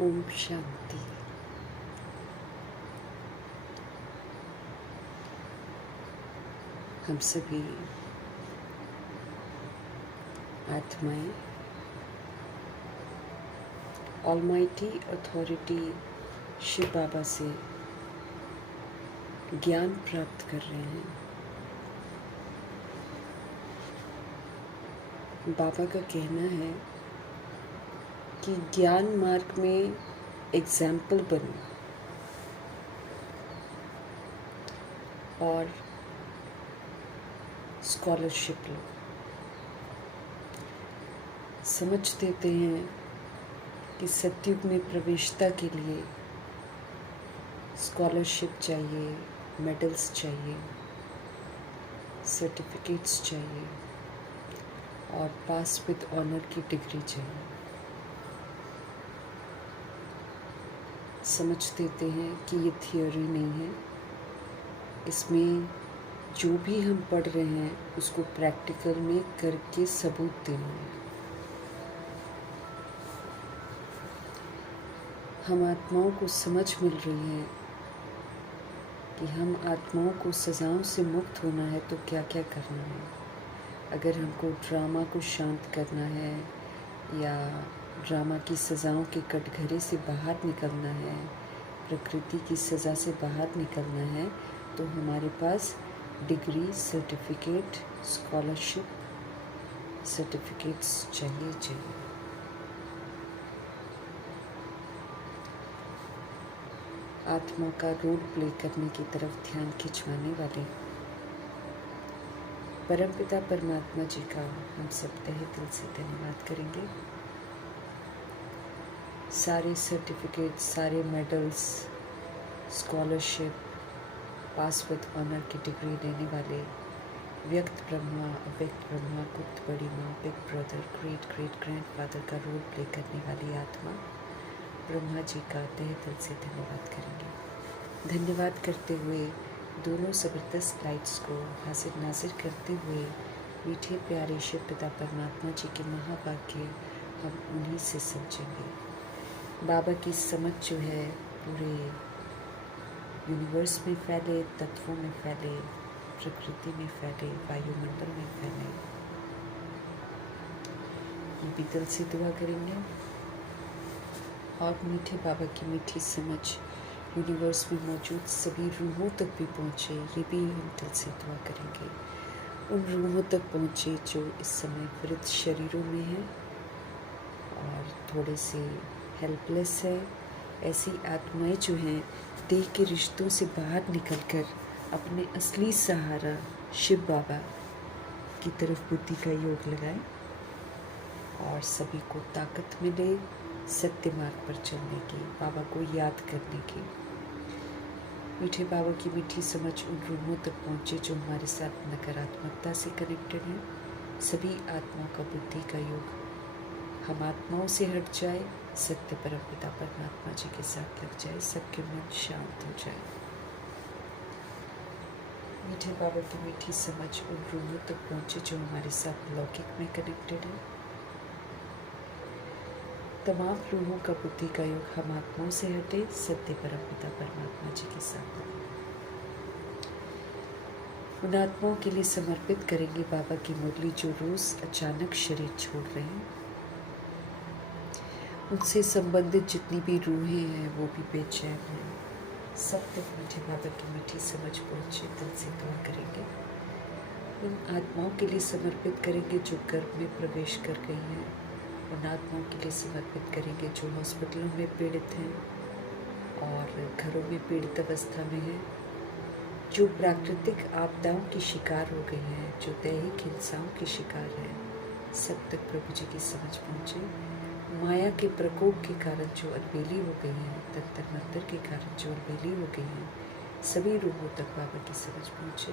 ओम शांति। हम सभी आत्माएं ऑलमाइटी अथॉरिटी शिव बाबा से ज्ञान प्राप्त कर रहे हैं। बाबा का कहना है कि ज्ञान मार्ग में एग्जाम्पल बनो और स्कॉलरशिप लो। समझ देते हैं कि सतयुग में प्रवेशता के लिए स्कॉलरशिप चाहिए, मेडल्स चाहिए, सर्टिफिकेट्स चाहिए और पास विद ऑनर की डिग्री चाहिए। समझ देते हैं कि ये थियोरी नहीं है, इसमें जो भी हम पढ़ रहे हैं उसको प्रैक्टिकल में करके सबूत देना है। हम आत्माओं को समझ मिल रही है कि हम आत्माओं को सजाओं से मुक्त होना है तो क्या क्या करना है। अगर हमको ड्रामा को शांत करना है या ड्रामा की सज़ाओं के कटघरे से बाहर निकलना है, प्रकृति की सज़ा से बाहर निकलना है, तो हमारे पास डिग्री, सर्टिफिकेट, स्कॉलरशिप सर्टिफिकेट्स चाहिए। आत्मा का रोल प्ले करने की तरफ ध्यान खिंचवाने वाले परमपिता परमात्मा जी का हम सब तहे दिल से धन्यवाद करेंगे। सारे सर्टिफिकेट, सारे medals, scholarship, pass with honour की डिग्री लेने वाले व्यक्त ब्रह्मा, अव्यक्त ब्रह्मा, गुप्त बड़ी माँ, big brother, great great grandfather का रोल प्ले करने वाली आत्मा ब्रह्मा जी का तहे दिल से धन्यवाद करेंगे। धन्यवाद करते हुए दोनों ज़बरदस्त लाइट्स को हाजिर नाजिर करते हुए मीठे प्यारे शिव पिता परमात्मा जी के महावाक्य हम उन्हीं से समझेंगे। बाबा की समझ जो है पूरे यूनिवर्स में फैले, तत्वों में फैले, प्रकृति में फैले, वायुमंडल में फैले। ये भी दिल से दुआ करेंगे और मीठे बाबा की मीठी समझ यूनिवर्स में मौजूद सभी रूहों तक भी पहुँचे, ये भी हम दिल से दुआ करेंगे। उन रूहों तक पहुँचे जो इस समय वृद्ध शरीरों में हैं और थोड़े से हेल्पलेस है। ऐसी आत्माएं जो हैं देह के रिश्तों से बाहर निकलकर अपने असली सहारा शिव बाबा की तरफ बुद्धि का योग लगाएं और सभी को ताकत मिले सत्य मार्ग पर चलने की, बाबा को याद करने की। मीठे बाबा की मीठी समझ उन रूहों तक पहुँचे जो हमारे साथ नकारात्मकता से कनेक्टेड हैं। सभी आत्माओं का बुद्धि का योग हम आत्माओं से हट जाए, सत्य परमपिता परमात्मा जी के साथ लग जाए, सबके मन शांत हो जाए। मीठे बाबा की मीठी समझ उन रूहों तक पहुँचे जो हमारे साथ लौकिक में कनेक्टेड है। तमाम रूहों का बुद्धि का योग हम आत्माओं से हटे, सत्य परमपिता परमात्मा जी के साथ लगे। उन आत्माओं के लिए समर्पित करेंगे बाबा की मुरली जो रोज़ अचानक शरीर छोड़ रहे हैं। उनसे संबंधित जितनी भी रूहें हैं वो भी बेचैन हैं। सब तक मीठे बाबा की मीठी समझ पहुँचे, दिल से दुआ करेंगे। उन आत्माओं के लिए समर्पित करेंगे जो गर्भ में प्रवेश कर गई हैं। उन आत्माओं के लिए समर्पित करेंगे जो हॉस्पिटलों में पीड़ित हैं और घरों में पीड़ित अवस्था में हैं, जो प्राकृतिक आपदाओं की शिकार हो गई हैं, जो दैहिक हिंसाओं की शिकार हैं। सब तक प्रभु जी की समझ पहुँचे। माया के प्रकोप के कारण जो अलबेली हो गई हैं, तंत्र मंत्र के कारण जो अलबेली हो गई हैं, सभी रूहों तक बाबा की समझ पहुँचे।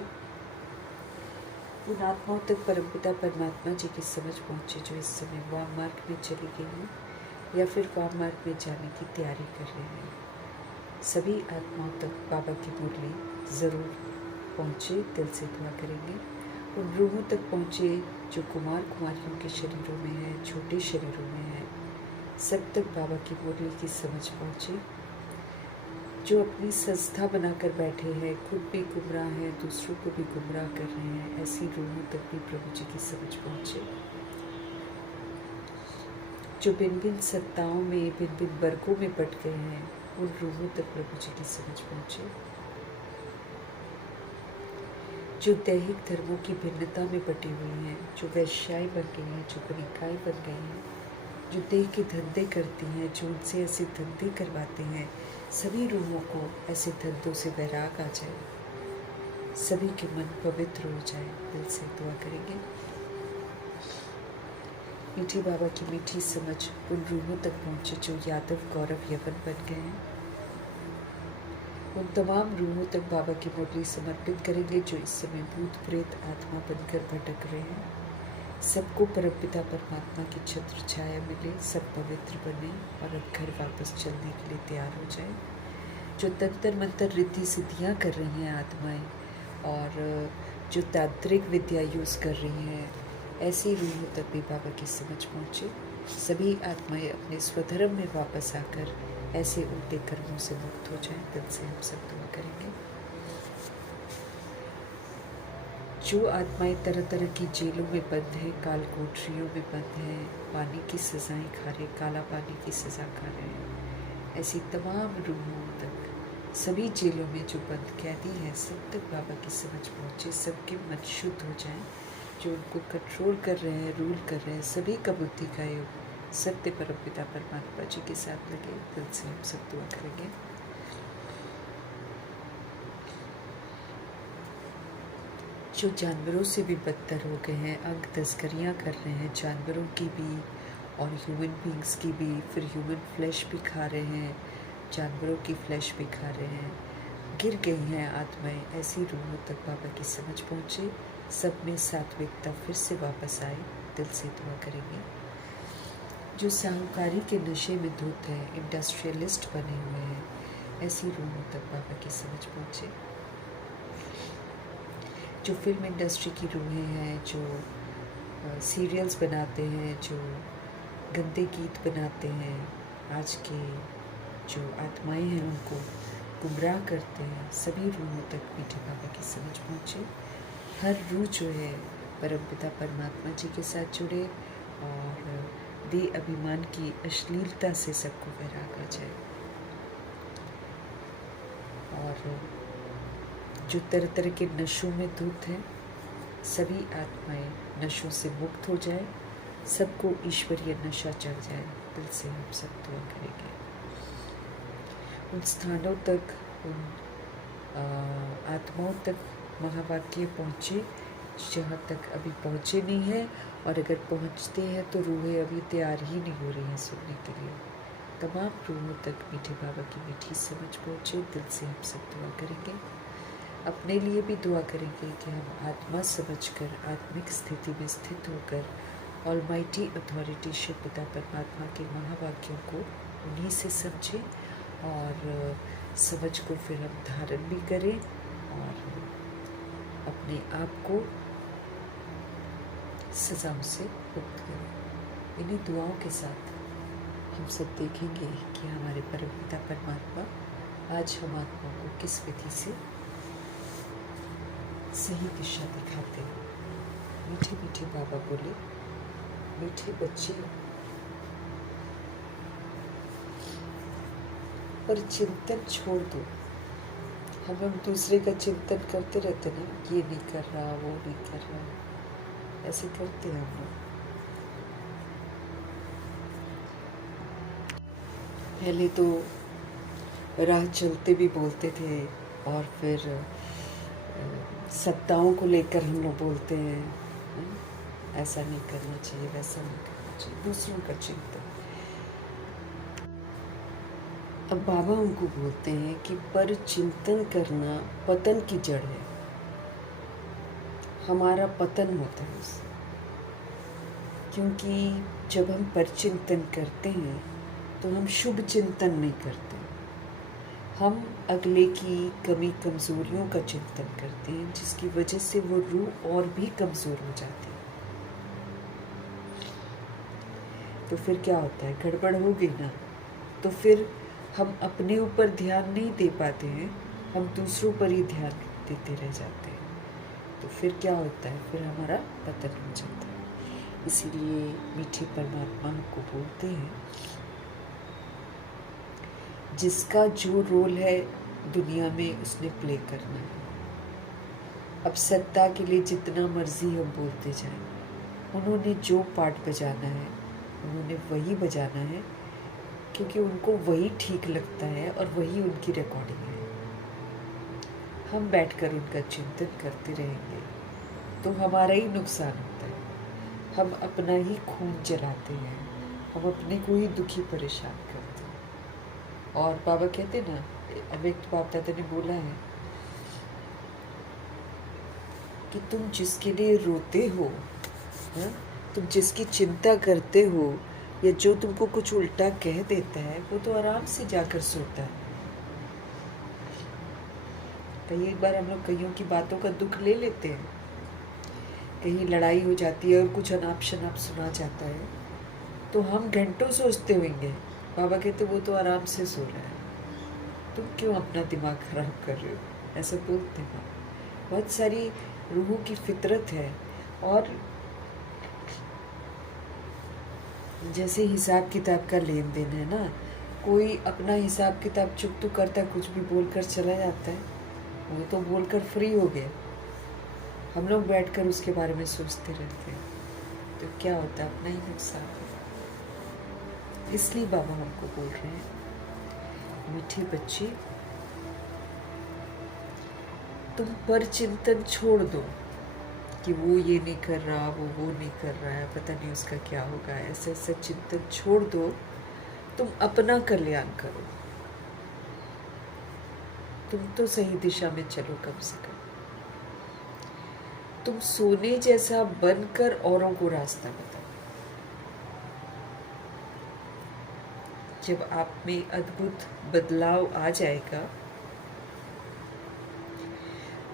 उन आत्माओं तक परमपिता परमात्मा जी की समझ पहुँचे जो इस समय वाम मार्ग में चली गई हैं या फिर वाम मार्ग में जाने की तैयारी कर रहे हैं। सभी आत्माओं तक बाबा की मुरली ज़रूर पहुँचे, दिल से दुआ करेंगे। उन रूहों तक पहुँचे जो कुमार कुमारियों के शरीरों में है, छोटे शरीरों में है, सब तक बाबा की मुरली की समझ पहुँचे। जो अपनी संस्था बनाकर बैठे हैं, खुद भी गुमराह हैं, दूसरों को भी गुमराह कर रहे हैं, ऐसी रूहों तक भी प्रभु जी की समझ पहुँचे। जो भिन्न भिन्न सत्ताओं में, भिन्न भिन्न वर्गों में बट गए हैं, उन रूहों तक प्रभु जी की समझ पहुँचे। जो दैहिक धर्मों की भिन्नता में बटे हुए हैं, जो वैश्याएं बन गई हैं, जो कनिकाएं बन गई हैं, जो देह के धंधे करती हैं, जो उनसे ऐसे धंधे करवाते हैं, सभी रूहों को ऐसे धंधों से वैराग आ जाए, सभी के मन पवित्र हो जाए। दिल से दुआ करेंगे। मीठी बाबा की मीठी समझ उन रूहों तक पहुँचे जो यादव गौरव यवन बन गए हैं। उन तमाम रूहों तक बाबा की मुरली समर्पित करेंगे जो इस समय भूत प्रेत आत्मा बनकर भटक रहे हैं। सबको परमपिता परमात्मा की छत्र छाया मिले, सब पवित्र बने और अब घर वापस चलने के लिए तैयार हो जाए। जो तंत्र मंत्र रिद्धि सिद्धियाँ कर रही हैं आत्माएं और जो तांत्रिक विद्या यूज़ कर रही हैं, ऐसी रूहों तक भी बाबा की समझ पहुँचे। सभी आत्माएं अपने स्वधर्म में वापस आकर ऐसे उल्टे कर्मों से मुक्त हो जाएं। दिल से हम सब दुआ करेंगे। जो आत्माएं तरह तरह की जेलों में बंद हैं, काल कोठरियों में बंद हैं, पानी की सजाएं खा रहे, काला पानी की सज़ा खा रहे हैं, ऐसी तमाम रूहों तक, सभी जेलों में जो बंद कैदी हैं, सब तक बाबा की समझ पहुँचे, सबके मन शुद्ध हो जाएं। जो उनको कंट्रोल कर रहे हैं, रूल कर रहे हैं, सभी का बुद्धि का योग सत्य परमपिता परमात्मा जी के साथ लगे। दिल से हम सब दुआ करेंगे। जो जानवरों से भी बदतर हो गए हैं, अंग तस्करियाँ कर रहे हैं, जानवरों की भी और ह्यूमन बींग्स की भी, फिर ह्यूमन फ्लैश भी खा रहे हैं, जानवरों की फ्लैश भी खा रहे हैं, गिर गई हैं आत्माएं, ऐसी रूहों तक बाबा की समझ पहुँचे, सब में सात्विकता फिर से वापस आए। दिल से दुआ करेंगे। जो साहूकारी के नशे में धुत है, इंडस्ट्रियलिस्ट बने हुए हैं, ऐसी रूहों तक बाबा की समझ पहुँचे। जो फिल्म इंडस्ट्री की रूहें हैं, जो सीरियल्स बनाते हैं, जो गंदे गीत बनाते हैं, आज के जो आत्माएं हैं उनको गुमराह करते हैं, सभी रूहों तक मीठे बाबा की समझ पहुँचे। हर रूह जो है परमपिता परमात्मा जी के साथ जुड़े और दे अभिमान की अश्लीलता से सबको वैराग आ जाए और जो तरह तरह के नशों में धुत हैं, सभी आत्माएं नशों से मुक्त हो जाए, सबको ईश्वरीय नशा चढ़ जाए। दिल से हम सब दुआ करेंगे। उन स्थानों तक, उन आत्माओं तक महावाक्य पहुँचे जहाँ तक अभी पहुँचे नहीं हैं, और अगर पहुँचते हैं तो रूहें अभी तैयार ही नहीं हो रही हैं सुनने के लिए। तमाम रूहों तक मीठे बाबा की मीठी समझ पहुँचे। दिल से हम सब दुआ करेंगे। अपने लिए भी दुआ करेंगे कि हम आत्मा समझकर, आत्मिक स्थिति में स्थित होकर ऑलमाइटी अथॉरिटी शिव पिता परमात्मा के महावाक्यों को उन्हीं से समझें और समझ को फिर हम धारण भी करें और अपने आप को सजाओं से मुक्त करें। इन्हीं दुआओं के साथ हम सब देखेंगे कि हमारे परमपिता परमात्मा आज हम आत्मा को किस विधि से सही दिशा दिखाते हैं। मीठे मीठे बाबा बोले, मीठे बच्चे पर चिंतन छोड़ दो। हम दूसरे का चिंतन करते रहते ना, ये नहीं कर रहा, वो नहीं कर रहा, ऐसे करते हैं हम लोग। पहले तो राह चलते भी बोलते थे और फिर सत्ताओं को लेकर हम लोग बोलते हैं, ऐसा नहीं करना चाहिए, वैसा नहीं करना चाहिए, दूसरों का चिंतन। अब बाबा उनको बोलते हैं कि पर चिंतन करना पतन की जड़ है, हमारा पतन होता है उससे। क्योंकि जब हम पर चिंतन करते हैं तो हम शुभ चिंतन नहीं करते, हम अगले की कमी कमज़ोरियों का चिंतन करते हैं, जिसकी वजह से वो रूह और भी कमज़ोर हो जाती है। तो फिर क्या होता है, गड़बड़ हो गई ना। तो फिर हम अपने ऊपर ध्यान नहीं दे पाते हैं, हम दूसरों पर ही ध्यान देते रह जाते हैं। तो फिर क्या होता है, फिर हमारा पतन हो जाता है। इसीलिए मीठे परमात्मा हमको बोलते हैं, जिसका जो रोल है दुनिया में उसने प्ले करना है। अब सत्ता के लिए जितना मर्जी हम बोलते जाएं, उन्होंने जो पार्ट बजाना है उन्होंने वही बजाना है, क्योंकि उनको वही ठीक लगता है और वही उनकी रिकॉर्डिंग है। हम बैठकर उनका चिंतन करते रहेंगे तो हमारा ही नुकसान होता है। हम अपना ही खून जलाते हैं, हम अपने को ही दुखी परेशान करते हैं। और बाबा कहते ना, अव्यक्त बाप दादा ने बोला है कि तुम जिसके लिए रोते हो, हाँ, तुम जिसकी चिंता करते हो, या जो तुमको कुछ उल्टा कह देता है, वो तो आराम से जाकर सोता है। कई बार हम लोग कईयों की बातों का दुख ले लेते हैं, कहीं लड़ाई हो जाती है और कुछ अनाप शनाप सुना जाता है, तो हम घंटों सोचते होंगे। बाबा कहते वो तो आराम से सो रहा है, तुम क्यों अपना दिमाग खराब कर रहे हो, ऐसा बोलते हैं। बहुत सारी रूहों की फितरत है। और जैसे हिसाब किताब का लेन देन है ना, कोई अपना हिसाब किताब चुप तो करता है, कुछ भी बोलकर चला जाता है, वो तो बोलकर फ्री हो गए। हम लोग बैठकर उसके बारे में सोचते रहते हैं, तो क्या होता है, अपना ही नुकसान। इसलिए बाबा हमको बोल रहे हैं, मीठे बच्चे तुम पर चिंतन छोड़ दो कि वो ये नहीं कर रहा, वो नहीं कर रहा है, पता नहीं उसका क्या होगा। ऐसे ऐसे चिंतन छोड़ दो, तुम अपना कल्याण करो। तुम तो सही दिशा में चलो कम से कम। तुम सोने जैसा बनकर औरों को रास्ता बताओ। जब आप में अद्भुत बदलाव आ जाएगा,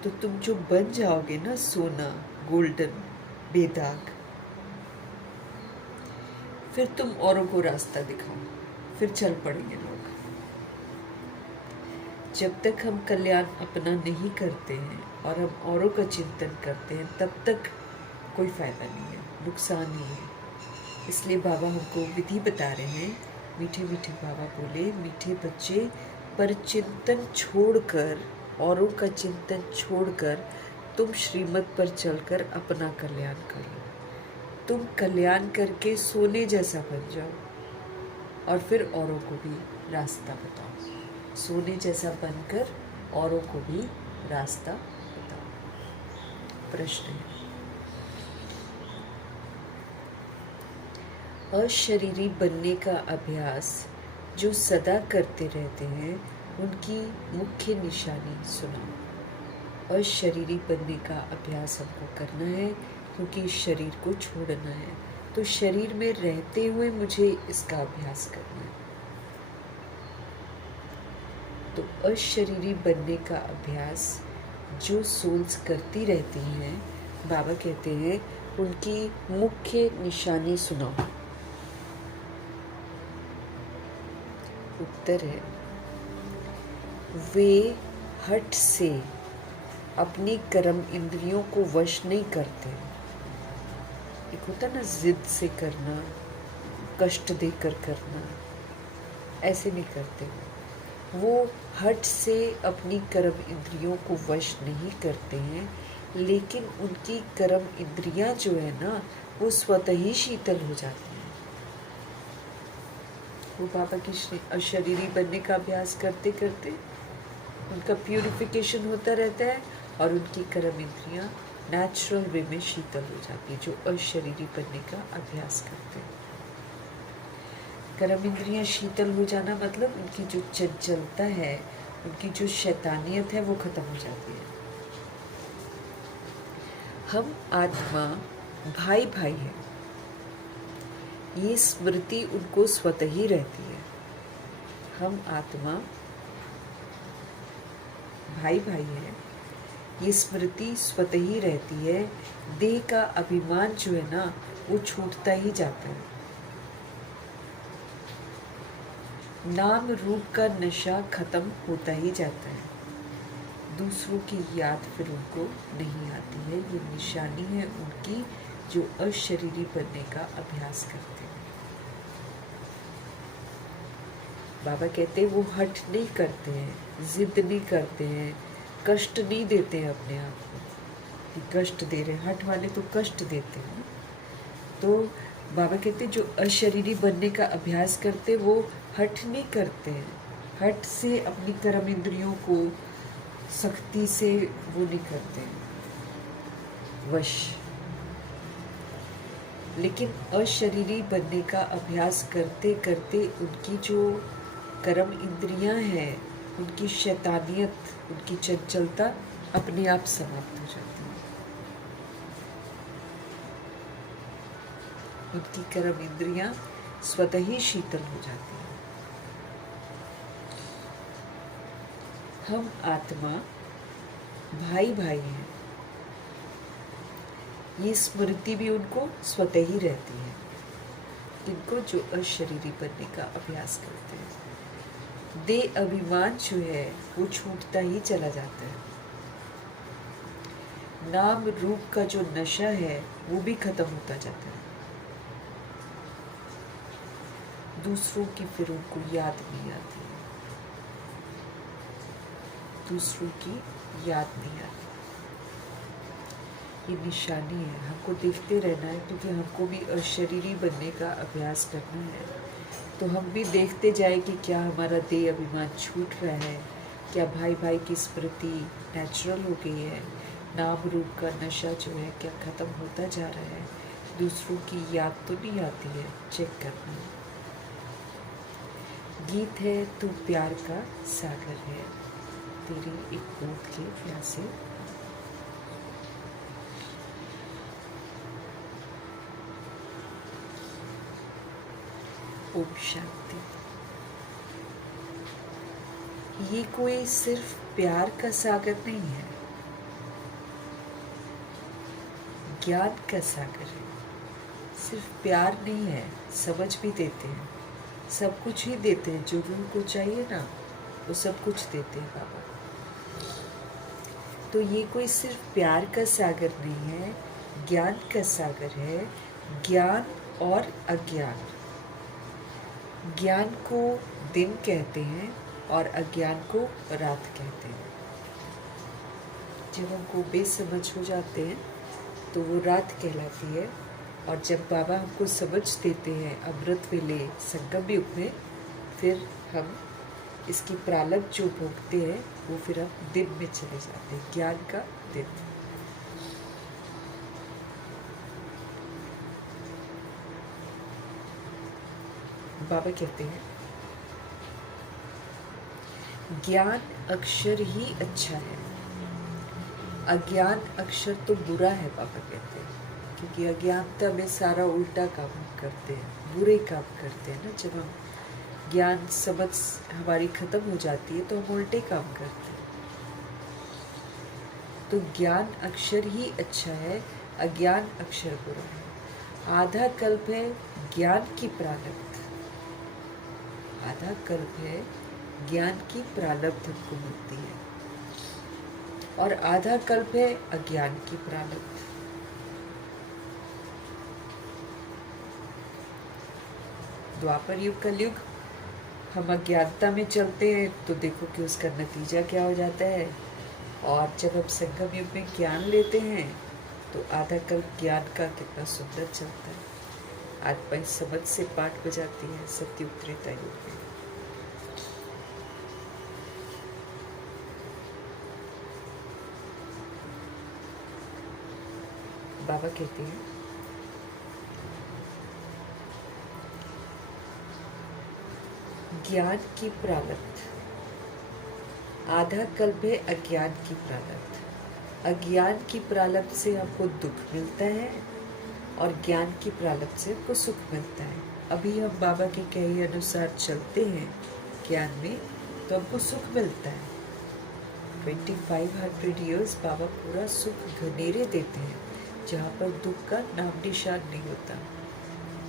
तो तुम जो बन जाओगे ना, सोना गोल्डन बेदाग, फिर तुम औरों को रास्ता दिखाओ, फिर चल पड़ेंगे लोग। जब तक हम कल्याण अपना नहीं करते हैं और हम औरों का चिंतन करते हैं, तब तक कोई फायदा नहीं है, नुकसान ही है। इसलिए बाबा हमको विधि बता रहे हैं। मीठे मीठे बाबा बोले, मीठे बच्चे पर चिंतन छोड़कर, औरों का चिंतन छोड़कर तुम श्रीमत पर चलकर अपना कल्याण करो। तुम कल्याण करके सोने जैसा बन जाओ और फिर औरों को भी रास्ता बताओ। सोने जैसा बनकर औरों को भी रास्ता बताओ। प्रश्न है, अशरीरी बनने का अभ्यास जो सदा करते रहते हैं, उनकी मुख्य निशानी सुनाओ। अशरीरी बनने का अभ्यास हमको करना है, क्योंकि शरीर को छोड़ना है। तो शरीर में रहते हुए मुझे इसका अभ्यास करना है। तो अशरीरी बनने का अभ्यास जो सोल्स करती रहती हैं, बाबा कहते हैं उनकी मुख्य निशानी सुनाओ। उत्तर है, वे हठ से अपनी कर्म इंद्रियों को वश नहीं करते। एक होता ना जिद से करना, कष्ट देकर करना, ऐसे नहीं करते। वो हठ से अपनी कर्म इंद्रियों को वश नहीं करते हैं, लेकिन उनकी कर्म इंद्रियां जो है ना, वो स्वतः ही शीतल हो जाती हैं। वो बाबा की अशरीरी बनने का अभ्यास करते करते उनका प्यूरिफिकेशन होता रहता है और उनकी कर्म इंद्रियां नेचुरल वे में शीतल हो जाती है, जो अशरीरी बनने का अभ्यास करते हैं। कर्म इंद्रियां शीतल हो जाना मतलब उनकी जो चंचलता है, उनकी जो शैतानियत है, वो खत्म हो जाती है। हम आत्मा भाई भाई है, ये स्मृति उनको स्वतः ही रहती है। हम आत्मा भाई भाई है, ये स्मृति स्वतः ही रहती है। देह का अभिमान जो है ना, वो छूटता ही जाता है। नाम रूप का नशा खत्म होता ही जाता है, दूसरों की याद फिर उनको नहीं आती है। ये निशानी है उनकी जो अशरीरी बनने का अभ्यास करते हैं। बाबा कहते हैं वो हट नहीं करते हैं, जिद नहीं करते हैं, कष्ट नहीं देते हैं अपने आप को कि कष्ट दे रहे हैं। हट वाले तो कष्ट देते हैं। तो बाबा कहते हैं जो अशरीरी बनने का अभ्यास करते वो हट नहीं करते हैं, हट से अपनी कर्म इंद्रियों को सख्ती से वो नहीं करते हैं वश, लेकिन अशरीरी बनने का अभ्यास करते करते उनकी जो कर्म इंद्रियां हैं, उनकी शैतानियत, उनकी चंचलता अपने आप समाप्त हो जाती है। उनकी कर्म इंद्रियां स्वतः ही शीतल हो जाती हैं। हम आत्मा भाई भाई हैं, ये स्मृति भी उनको स्वतः ही रहती है, इनको जो अशरीरी बनने का अभ्यास करते हैं। देह अभिमान जो है वो छूटता ही चला जाता है। नाम रूप का जो नशा है वो भी खत्म होता जाता है। दूसरों की फिर उनको याद नहीं आती है, दूसरों की याद नहीं आती। ये निशानी है, हमको देखते रहना है, क्योंकि हमको भी अशरीरी बनने का अभ्यास करना है। तो हम भी देखते जाए कि क्या हमारा देह अभिमान छूट रहा है, क्या भाई भाई की स्मृति नेचुरल हो गई है, नाम रूप का नशा जो है क्या खत्म होता जा रहा है, दूसरों की याद तो नहीं आती है, चेक करना है। गीत है तू प्यार का सागर है, तेरी एक बूंद के प्यासे। ओम शांति। ये कोई सिर्फ प्यार का सागर नहीं है, ज्ञान का सागर है। सिर्फ प्यार नहीं है, समझ भी देते हैं, सब कुछ ही देते हैं, जो भी उनको चाहिए ना वो सब कुछ देते हैं बाबा। तो ये कोई सिर्फ प्यार का सागर नहीं है, ज्ञान का सागर है। ज्ञान और अज्ञान, ज्ञान को दिन कहते हैं और अज्ञान को रात कहते हैं। जब हमको बेसमझ हो जाते हैं तो वो रात कहलाती है, और जब बाबा हमको समझ देते हैं अमृत वेले संगम युग में, फिर हम इसकी प्रारब्ध जो भोगते हैं वो फिर हम दिन में चले जाते हैं, ज्ञान का दिन। बाबा कहते हैं ज्ञान अक्षर ही अच्छा है, अज्ञान अक्षर तो बुरा है। बाबा कहते हैं क्योंकि अज्ञानता में सारा उल्टा काम करते हैं, बुरे काम करते हैं ना। जब हम ज्ञान समझ हमारी खत्म हो जाती है तो हम उल्टे काम करते हैं। तो ज्ञान अक्षर ही अच्छा है, अज्ञान अक्षर बुरा है। आधा कल्प है ज्ञान की प्रारब्ध, आधा कल्प है ज्ञान की प्रारब्ध हमको मिलती है, और आधा कल्प है अज्ञान की प्रारब्ध। द्वापर युग कलयुग हम अज्ञानता में चलते हैं तो देखो कि उसका नतीजा क्या हो जाता है। और जब हम संगम युग में ज्ञान लेते हैं तो आधा कल्प ज्ञान का कितना सुंदर चलता है। आत्मा इस समझ से पाठ बजाती है सत्युग त्रेता युग में। बाबा कहते हैं ज्ञान की प्रारब्ध, आधा कल्प है अज्ञान की प्रारब्ध। अज्ञान की प्रारब्ध से हमको दुख मिलता है और ज्ञान की प्रारब्ध से हमको सुख मिलता है। अभी हम बाबा के कहे अनुसार चलते हैं ज्ञान में तो हमको सुख मिलता है। 2500 ईयर्स बाबा पूरा सुख घनेरे देते हैं जहाँ पर दुख का नाम निशान नहीं होता।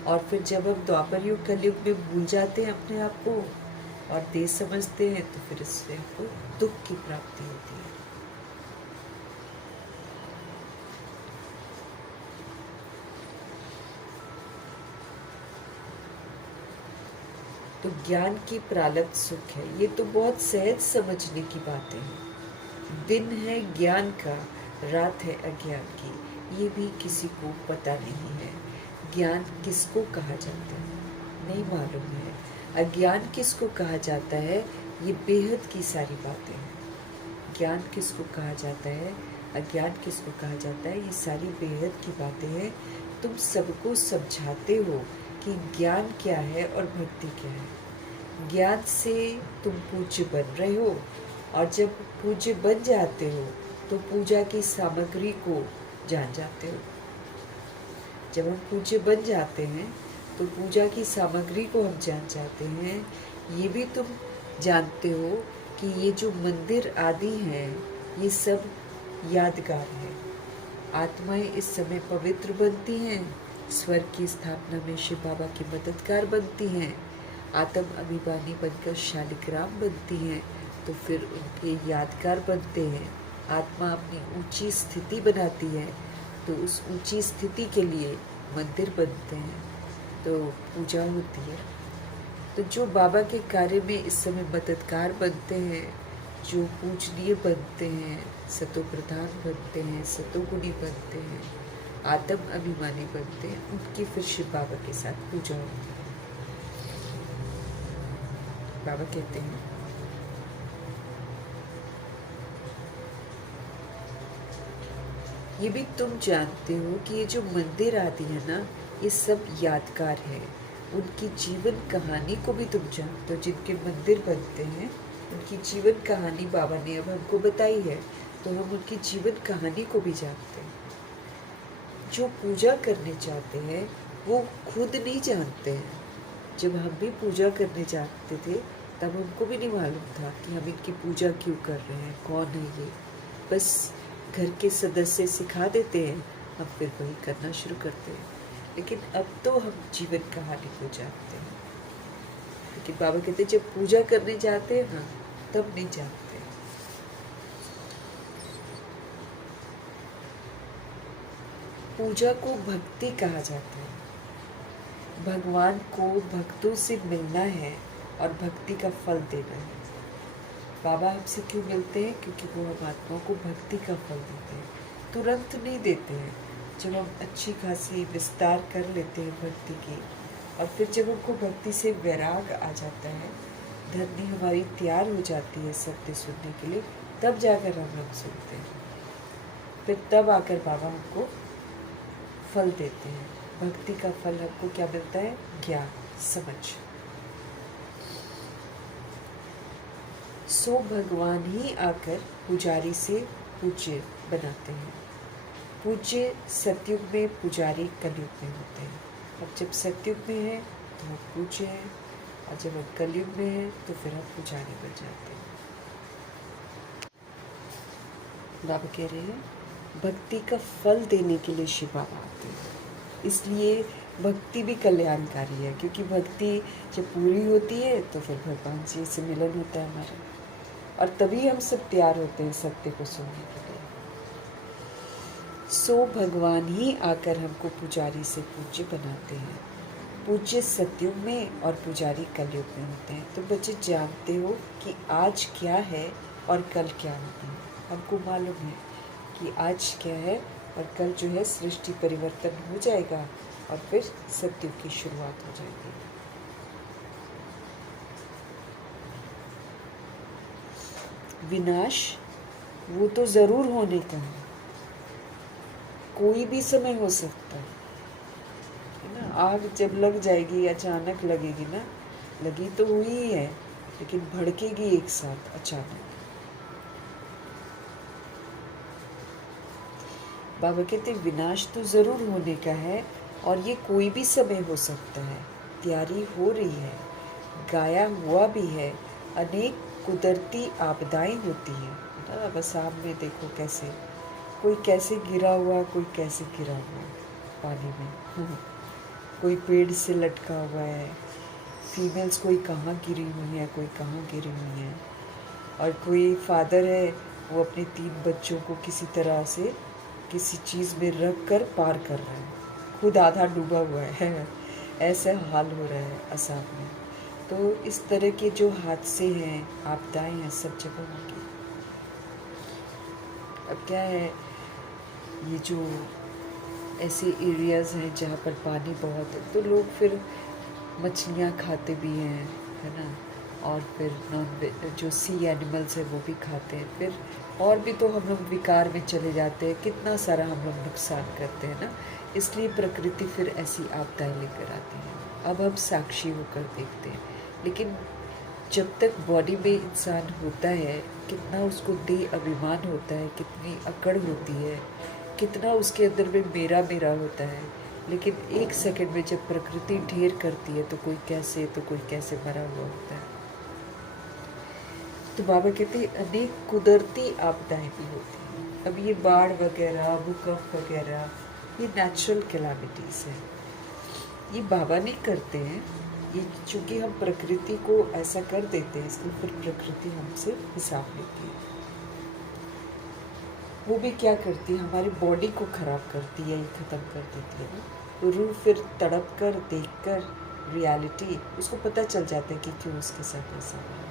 और फिर जब हम द्वापर युग कलयुग में भूल जाते हैं अपने आप को, और दे समझते हैं तो फिर इससे आपको दुख की प्राप्ति होती है। तो ज्ञान की प्रालब्ध सुख है, ये तो बहुत सहज समझने की बातें हैं। दिन है ज्ञान का, रात है अज्ञान की, ये भी किसी को पता नहीं है। ज्ञान किसको कहा जाता है नहीं मालूम है, अज्ञान किसको कहा जाता है ये बेहद की सारी बातें हैं। ज्ञान किसको कहा जाता है, अज्ञान किसको कहा जाता है, ये सारी बेहद की बातें हैं। तुम सबको समझाते हो कि ज्ञान क्या है और भक्ति क्या है। ज्ञान से तुम पूज्य बन रहे हो, और जब पूज्य बन जाते हो तो पूजा की सामग्री को जान जाते हो। जब हम पूज्य बन जाते हैं तो पूजा की सामग्री को हम जान जाते हैं। ये भी तुम जानते हो कि ये जो मंदिर आदि हैं ये सब यादगार है। आत्माएं इस समय पवित्र बनती हैं, स्वर्ग की स्थापना में शिव बाबा की मददगार बनती हैं, आत्म अभिमानी बनकर शालिग्राम बनती हैं, तो फिर उनके यादगार बनते हैं। आत्मा अपनी ऊंची स्थिति बनाती है तो उस ऊंची स्थिति के लिए मंदिर बनते हैं, तो पूजा होती है। तो जो बाबा के कार्य में इस समय मददगार बनते हैं, जो पूजनीय बनते हैं, सतो प्रधान बनते हैं, सतोगुणी बनते हैं, आत्म अभिमानी बनते हैं, उनकी फिर शिव बाबा के साथ पूजा होती है। बाबा कहते हैं ये भी तुम जानते हो कि ये जो मंदिर आदि है ना ये सब यादगार है। उनकी जीवन कहानी को भी तुम जानते हो। जिनके मंदिर बनते हैं उनकी जीवन कहानी बाबा ने अब हमको बताई है, तो हम उनकी जीवन कहानी को भी जानते हैं। जो पूजा करने चाहते हैं वो खुद नहीं जानते हैं। जब हम भी पूजा करने जाते थे तब हमको भी नहीं मालूम था कि हम इनकी पूजा क्यों कर रहे हैं, कौन है ये। बस घर के सदस्य सिखा देते हैं, हम फिर वही करना शुरू करते हैं। लेकिन अब तो हम जीवन कहानी को जानते हैं। लेकिन बाबा कहते हैं जब पूजा करने जाते हैं ना तब नहीं जानते। पूजा को भक्ति कहा जाता है। भगवान को भक्तों से मिलना है और भक्ति का फल देना है। बाबा हमसे क्यों मिलते हैं? क्योंकि वो हम आत्माओं को भक्ति का फल देते हैं। तुरंत नहीं देते हैं। जब हम अच्छी खासी विस्तार कर लेते हैं भक्ति की, और फिर जब हमको भक्ति से वैराग आ जाता है, धरनी हमारी तैयार हो जाती है सत्य सुनने के लिए, तब जाकर हम सुनते हैं। फिर तब आकर बाबा हमको फल देते हैं। भक्ति का फल हमको क्या मिलता है? ज्ञान, समझ। सो भगवान ही आकर पुजारी से पूज्य बनाते हैं। पूज्य सतयुग में, पुजारी कलयुग में होते हैं। अब जब सतयुग में है तो हम पूज्य हैं, और जब हम कलयुग में हैं तो फिर हम पुजारी बन जाते हैं। बाबा कह रहे हैं भक्ति का फल देने के लिए शिव बाबा आते हैं। इसलिए भक्ति भी कल्याणकारी है, क्योंकि भक्ति जब पूरी होती है तो फिर भगवान जी से मिलन होता है हमारा, और तभी हम सब तैयार होते हैं सत्य को सुनने के लिए। सो भगवान ही आकर हमको पुजारी से पूज्य बनाते हैं। पूज्य सतयुग में और पुजारी कलयुग में होते हैं। तो बच्चे जानते हो कि आज क्या है और कल क्या होगा। हमको मालूम है कि आज क्या है और कल जो है सृष्टि परिवर्तन हो जाएगा और फिर सतयुग की शुरुआत हो जाएगी। विनाश वो तो जरूर होने का है, कोई भी समय हो सकता है ना। आग जब लग जाएगी, अचानक लगेगी ना, लगी तो हुई ही है, लेकिन भड़केगी एक साथ अचानक। बाबा कहते विनाश तो जरूर होने का है, और ये कोई भी समय हो सकता है। तैयारी हो रही है, गाया हुआ भी है। अनेक कुदरती आपदाएं होती हैं ना। बस आप में देखो कैसे, कोई कैसे गिरा हुआ, कोई कैसे गिरा हुआ पानी में, कोई पेड़ से लटका हुआ है, फीमेल्स कोई कहाँ गिरी हुई है, कोई कहाँ गिरी हुई है, और कोई फादर है वो अपने 3 बच्चों को किसी तरह से किसी चीज़ में रख कर पार कर रहा है, खुद आधा डूबा हुआ है। ऐसा हाल हो रहा है असम में। तो इस तरह के जो हादसे हैं, आपदाएं हैं, सब जगह होंगी। अब क्या है, ये जो ऐसे एरियाज़ हैं जहाँ पर पानी बहुत है, तो लोग फिर मछलियाँ खाते भी हैं, है ना, और फिर नॉन वेज जो सी एनिमल्स है वो भी खाते हैं। फिर और भी तो हम लोग विकार में चले जाते हैं, कितना सारा हम लोग नुकसान करते हैं ना। इसलिए प्रकृति फिर ऐसी आपदाएं लेकर आती है। अब हम साक्षी होकर देखते हैं, लेकिन जब तक बॉडी में इंसान होता है, कितना उसको देह अभिमान होता है, कितनी अकड़ होती है, कितना उसके अंदर में मेरा मेरा होता है। लेकिन 1 सेकंड में जब प्रकृति ढेर करती है तो कोई कैसे मरा हुआ होता है। तो बाबा कहते हैं अनेक कुदरती आपदाएं भी होती हैं। अब ये बाढ़ वगैरह, भूकंप वगैरह, ये नेचुरल कैलामिटीज़ है, ये बाबा नहीं करते हैं। ये चूँकि हम प्रकृति को ऐसा कर देते हैं, इसलिए फिर प्रकृति हमसे हिसाब लेती है। वो भी क्या करती है, हमारी बॉडी को ख़राब करती है, ये ख़त्म कर देती है ना। तो रूह फिर तड़प कर देख कर रियलिटी उसको पता चल जाता है कि क्यों उसके साथ ऐसा हुआ।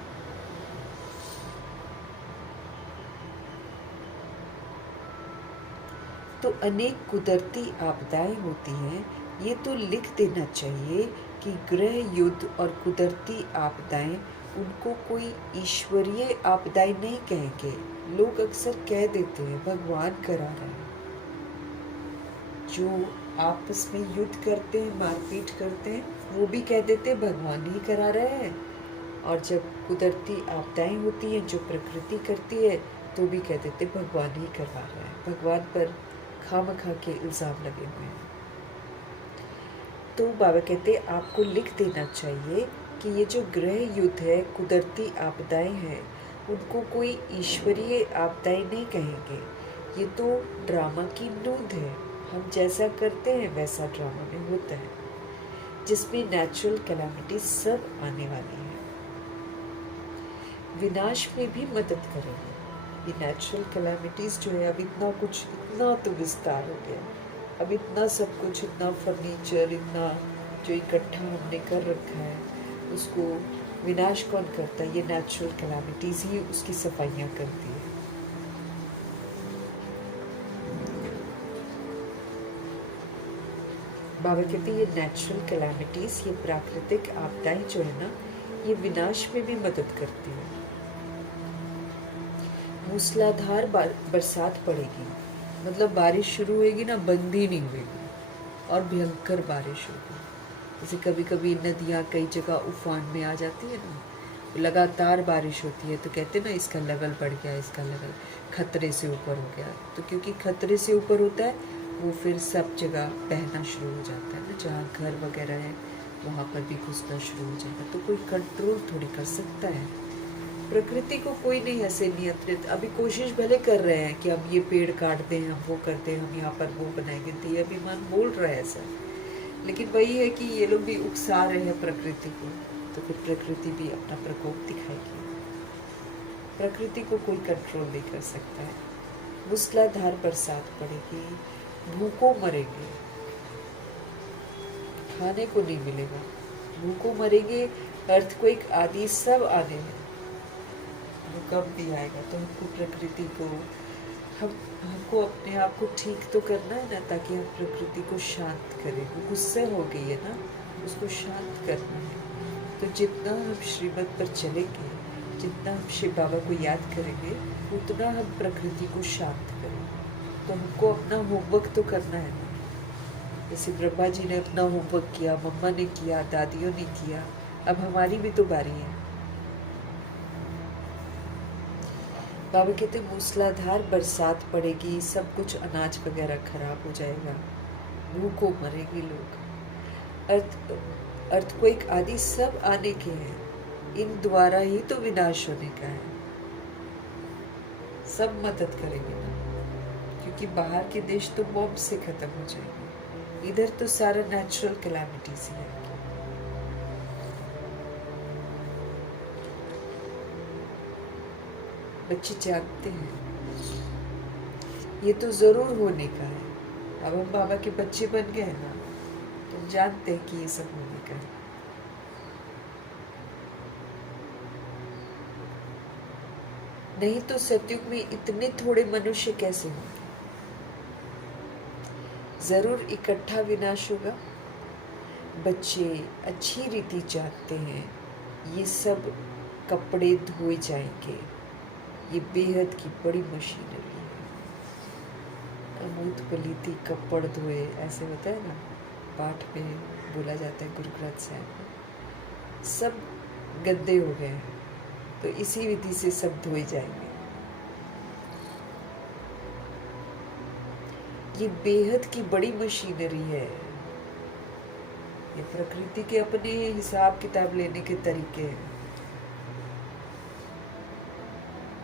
तो अनेक कुदरती आपदाएं होती हैं। ये तो लिख देना चाहिए कि ग्रह युद्ध और कुदरती आपदाएं, उनको कोई ईश्वरीय आपदाएं नहीं कहेंगे। लोग अक्सर कह देते हैं भगवान करा रहा है। जो आपस में युद्ध करते हैं, मारपीट करते हैं, वो भी कह देते हैं भगवान ही करा रहा है। और जब कुदरती आपदाएं होती हैं जो प्रकृति करती है, तो भी कह देते भगवान ही करवा रहा है। भगवान पर खामखा के इल्ज़ाम लगे हुए हैं। तो बाबा कहते आपको लिख देना चाहिए कि ये जो ग्रह युद्ध है, कुदरती आपदाएं हैं, उनको कोई ईश्वरीय आपदाएं नहीं कहेंगे। ये तो ड्रामा की नोंद है। हम जैसा करते हैं वैसा ड्रामा में होता है, जिसमें नेचुरल कैलामिटी सब आने वाली है। विनाश में भी मदद करेंगे। ये नेचुरल कैलामिटीज़ जो है, अब इतना तो विस्तार हो गया, अब इतना सब कुछ, इतना फर्नीचर, इतना जो इकट्ठा हमने कर रखा है, उसको विनाश कौन करता है? ये नेचुरल कैलामिटीज़ ही उसकी सफाइयाँ करती है। बाबा कहते हैं ये नेचुरल कैलामिटीज़, ये प्राकृतिक आपदाएं जो है ना, ये विनाश में भी मदद करती है। मूसलाधार बरसात पड़ेगी, मतलब बारिश शुरू होगी ना, बंद ही नहीं होगी, और भयंकर बारिश होगी। जैसे कभी कभी नदियाँ कई जगह उफान में आ जाती है ना, लगातार बारिश होती है, तो कहते हैं ना इसका लेवल बढ़ गया, इसका लेवल खतरे से ऊपर हो गया। तो क्योंकि खतरे से ऊपर होता है, वो फिर सब जगह बहना शुरू हो जाता है ना, जहाँ घर वगैरह है वहाँ पर भी घुसना शुरू हो जाएगा। तो कोई कंट्रोल थोड़ी कर सकता है, प्रकृति को कोई नहीं ऐसे नियंत्रित। अभी कोशिश भले कर रहे हैं कि हम ये पेड़ काट दें, हम वो करते हैं, हम यहाँ पर वो बनाएंगे, तो ये अभिमान बोल रहा है ऐसा, लेकिन वही है कि ये लोग भी उकसा रहे हैं प्रकृति को, तो फिर प्रकृति भी अपना प्रकोप दिखाएगी। प्रकृति को कोई कंट्रोल नहीं कर सकता है। मूसलाधार बरसात पड़ेगी, भूखों मरेंगे, खाने को नहीं मिलेगा, भूखों मरेंगे, अर्थक्वेक आदि सब आने हैं, भूकंप भी आएगा। तो हमको प्रकृति को हमको अपने आप को ठीक तो करना है ना, ताकि हम प्रकृति को शांत करें। वो गुस्से हो गई है ना, उसको शांत करना है। तो जितना हम श्रीमत पर चलेंगे, जितना हम शिव बाबा को याद करेंगे, उतना हम प्रकृति को शांत करेंगे। तो हमको अपना होमवर्क तो करना है ना। जैसे ब्रह्मा जी ने अपना होमवर्क किया, मम्मा ने किया, दादियों ने किया, अब हमारी भी तो बारी है। बाबा कहते मूसलाधार बरसात पड़ेगी, सब कुछ अनाज वगैरह खराब हो जाएगा, भूखों मरेंगे लोग, अर्थक्वेक आदि सब आने के हैं। इन द्वारा ही तो विनाश होने का है। सब मदद करेंगे ना, क्योंकि बाहर के देश तो बॉम्ब से खत्म हो जाएंगे, इधर तो सारा नेचुरल कैलामिटीज ही है। बच्चे जानते हैं ये तो ज़रूर होने का है। अब हम बाबा के बच्चे बन गए हैं ना, तो हम जानते हैं कि ये सब होने का है। नहीं तो सतयुग में इतने थोड़े मनुष्य कैसे होंगे? जरूर इकट्ठा विनाश होगा। बच्चे अच्छी रीति जानते हैं ये सब कपड़े धोए जाएंगे, ये बेहद की बड़ी मशीनरी है। अमूत पलीती कपड़ धोए, ऐसे होता है ना, पाठ में बोला जाता है गुरु ग्रंथ साहिब में। सब गंदे हो गए हैं, तो इसी विधि से सब धोए जाएंगे। ये बेहद की बड़ी मशीनरी है। ये प्रकृति के अपने हिसाब किताब लेने के तरीके हैं।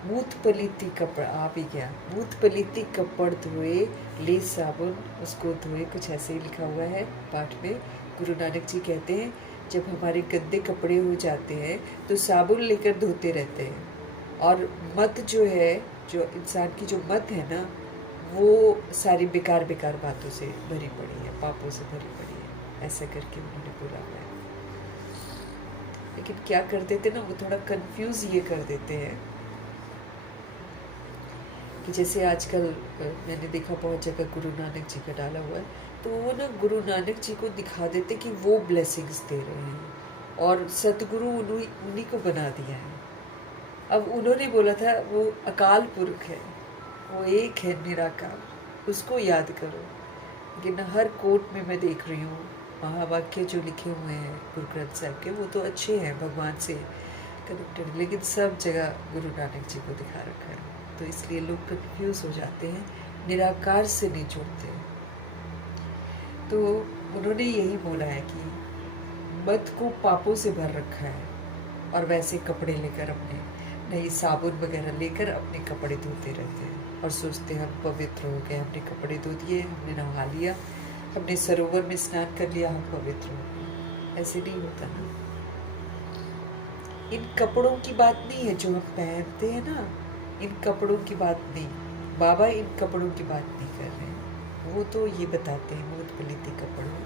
मूत पलीती कपड़, आप ही क्या, मूत पलीती कपड़ धोए ले साबुन उसको धोए, कुछ ऐसे ही लिखा हुआ है पाठ में। गुरु नानक जी कहते हैं जब हमारे गंदे कपड़े हो जाते हैं तो साबुन लेकर धोते रहते हैं। और मत जो है, जो इंसान की जो मत है ना, वो सारी बेकार बेकार बातों से भरी पड़ी है, पापों से भरी पड़ी है, ऐसा करके उन्होंने बोला है। लेकिन क्या कर देते ना, वो थोड़ा कंफ्यूज ये कर देते हैं कि जैसे आजकल मैंने देखा बहुत जगह गुरु नानक जी का डाला हुआ है, तो वो ना गुरु नानक जी को दिखा देते कि वो ब्लेसिंग्स दे रहे हैं और सतगुरु उन्हीं को बना दिया है। अब उन्होंने बोला था वो अकाल पुरख है, वो एक है निराकार, उसको याद करो। लेकिन हर कोट में मैं देख रही हूँ महावाक्य जो लिखे हुए हैं गुरु ग्रंथ साहिब के, वो तो अच्छे हैं, भगवान से कनेक्टेड, लेकिन सब जगह गुरु नानक जी को दिखा रखा है। तो इसलिए लोग कंफ्यूज हो जाते हैं, निराकार से नहीं जोड़ते। तो उन्होंने यही बोला है कि मत को पापों से भर रखा है, और वैसे कपड़े लेकर अपने नई साबुन वगैरह लेकर अपने कपड़े धोते रहते हैं और सोचते हैं हम पवित्र हो गए, हमने कपड़े धो दिए, हमने नहा लिया, हमने सरोवर में स्नान कर लिया, हम पवित्र हो गए। ऐसे नहीं होता ना। इन कपड़ों की बात नहीं है जो हम पहनते हैं ना, इन कपड़ों की बात नहीं, बाबा इन कपड़ों की बात नहीं कर रहे हैं। वो तो ये बताते हैं मूत पलीती कपड़ में,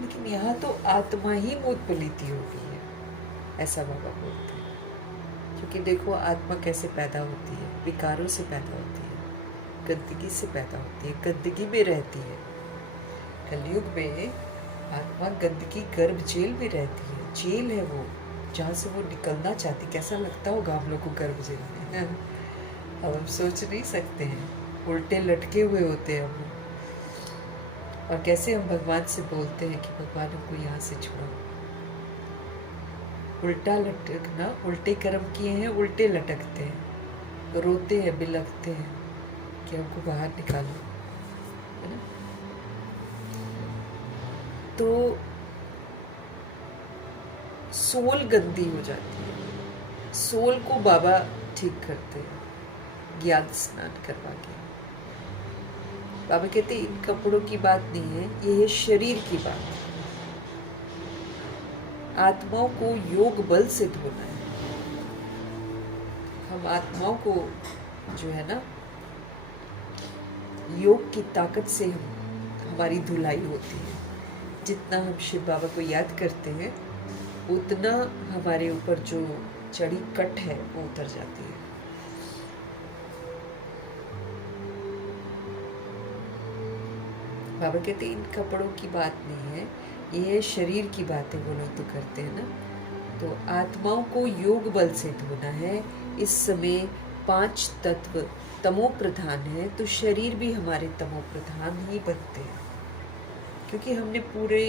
लेकिन यहाँ तो आत्मा ही मूत पलीती हो गई है, ऐसा बाबा बोलते हैं। क्योंकि देखो आत्मा कैसे पैदा होती है, विकारों से पैदा होती है, गंदगी से पैदा होती है, गंदगी में रहती है। कलयुग में आत्मा गंदगी गर्भ जेल में रहती है, जेल है वो, जहाँ से वो निकलना चाहती। कैसा लगता होगा हम लोग को गर्भ जेल में, अब हम सोच नहीं सकते हैं, उल्टे लटके हुए होते हैं हम लोग। और कैसे हम भगवान से बोलते हैं कि भगवान हमको यहाँ से छुड़ाओ। उल्टा लटकना, उल्टे कर्म किए हैं, उल्टे लटकते हैं, रोते हैं, बिलखते हैं कि हमको बाहर निकालो, है ना। तो सोल गंदी हो जाती है, सोल को बाबा ठीक करते हैं ज्ञान स्नान करवा के। बाबा कहते हैं इन कपड़ों की बात नहीं है, ये है शरीर की बात। आत्माओं को योग बल से धोना है। हम आत्माओं को जो है ना, योग की ताकत से हमारी धुलाई होती है। जितना हम शिव बाबा को याद करते हैं, उतना हमारे ऊपर जो चढ़ी कट है वो उतर जाती है। बाबा कहते हैं इन कपड़ों की बात नहीं है, ये शरीर की बातें वो लोग तो करते हैं ना। तो आत्माओं को योग बल से धोना है। इस समय 5 तत्व तमो प्रधान है, तो शरीर भी हमारे तमो प्रधान ही बनते हैं, क्योंकि हमने पूरे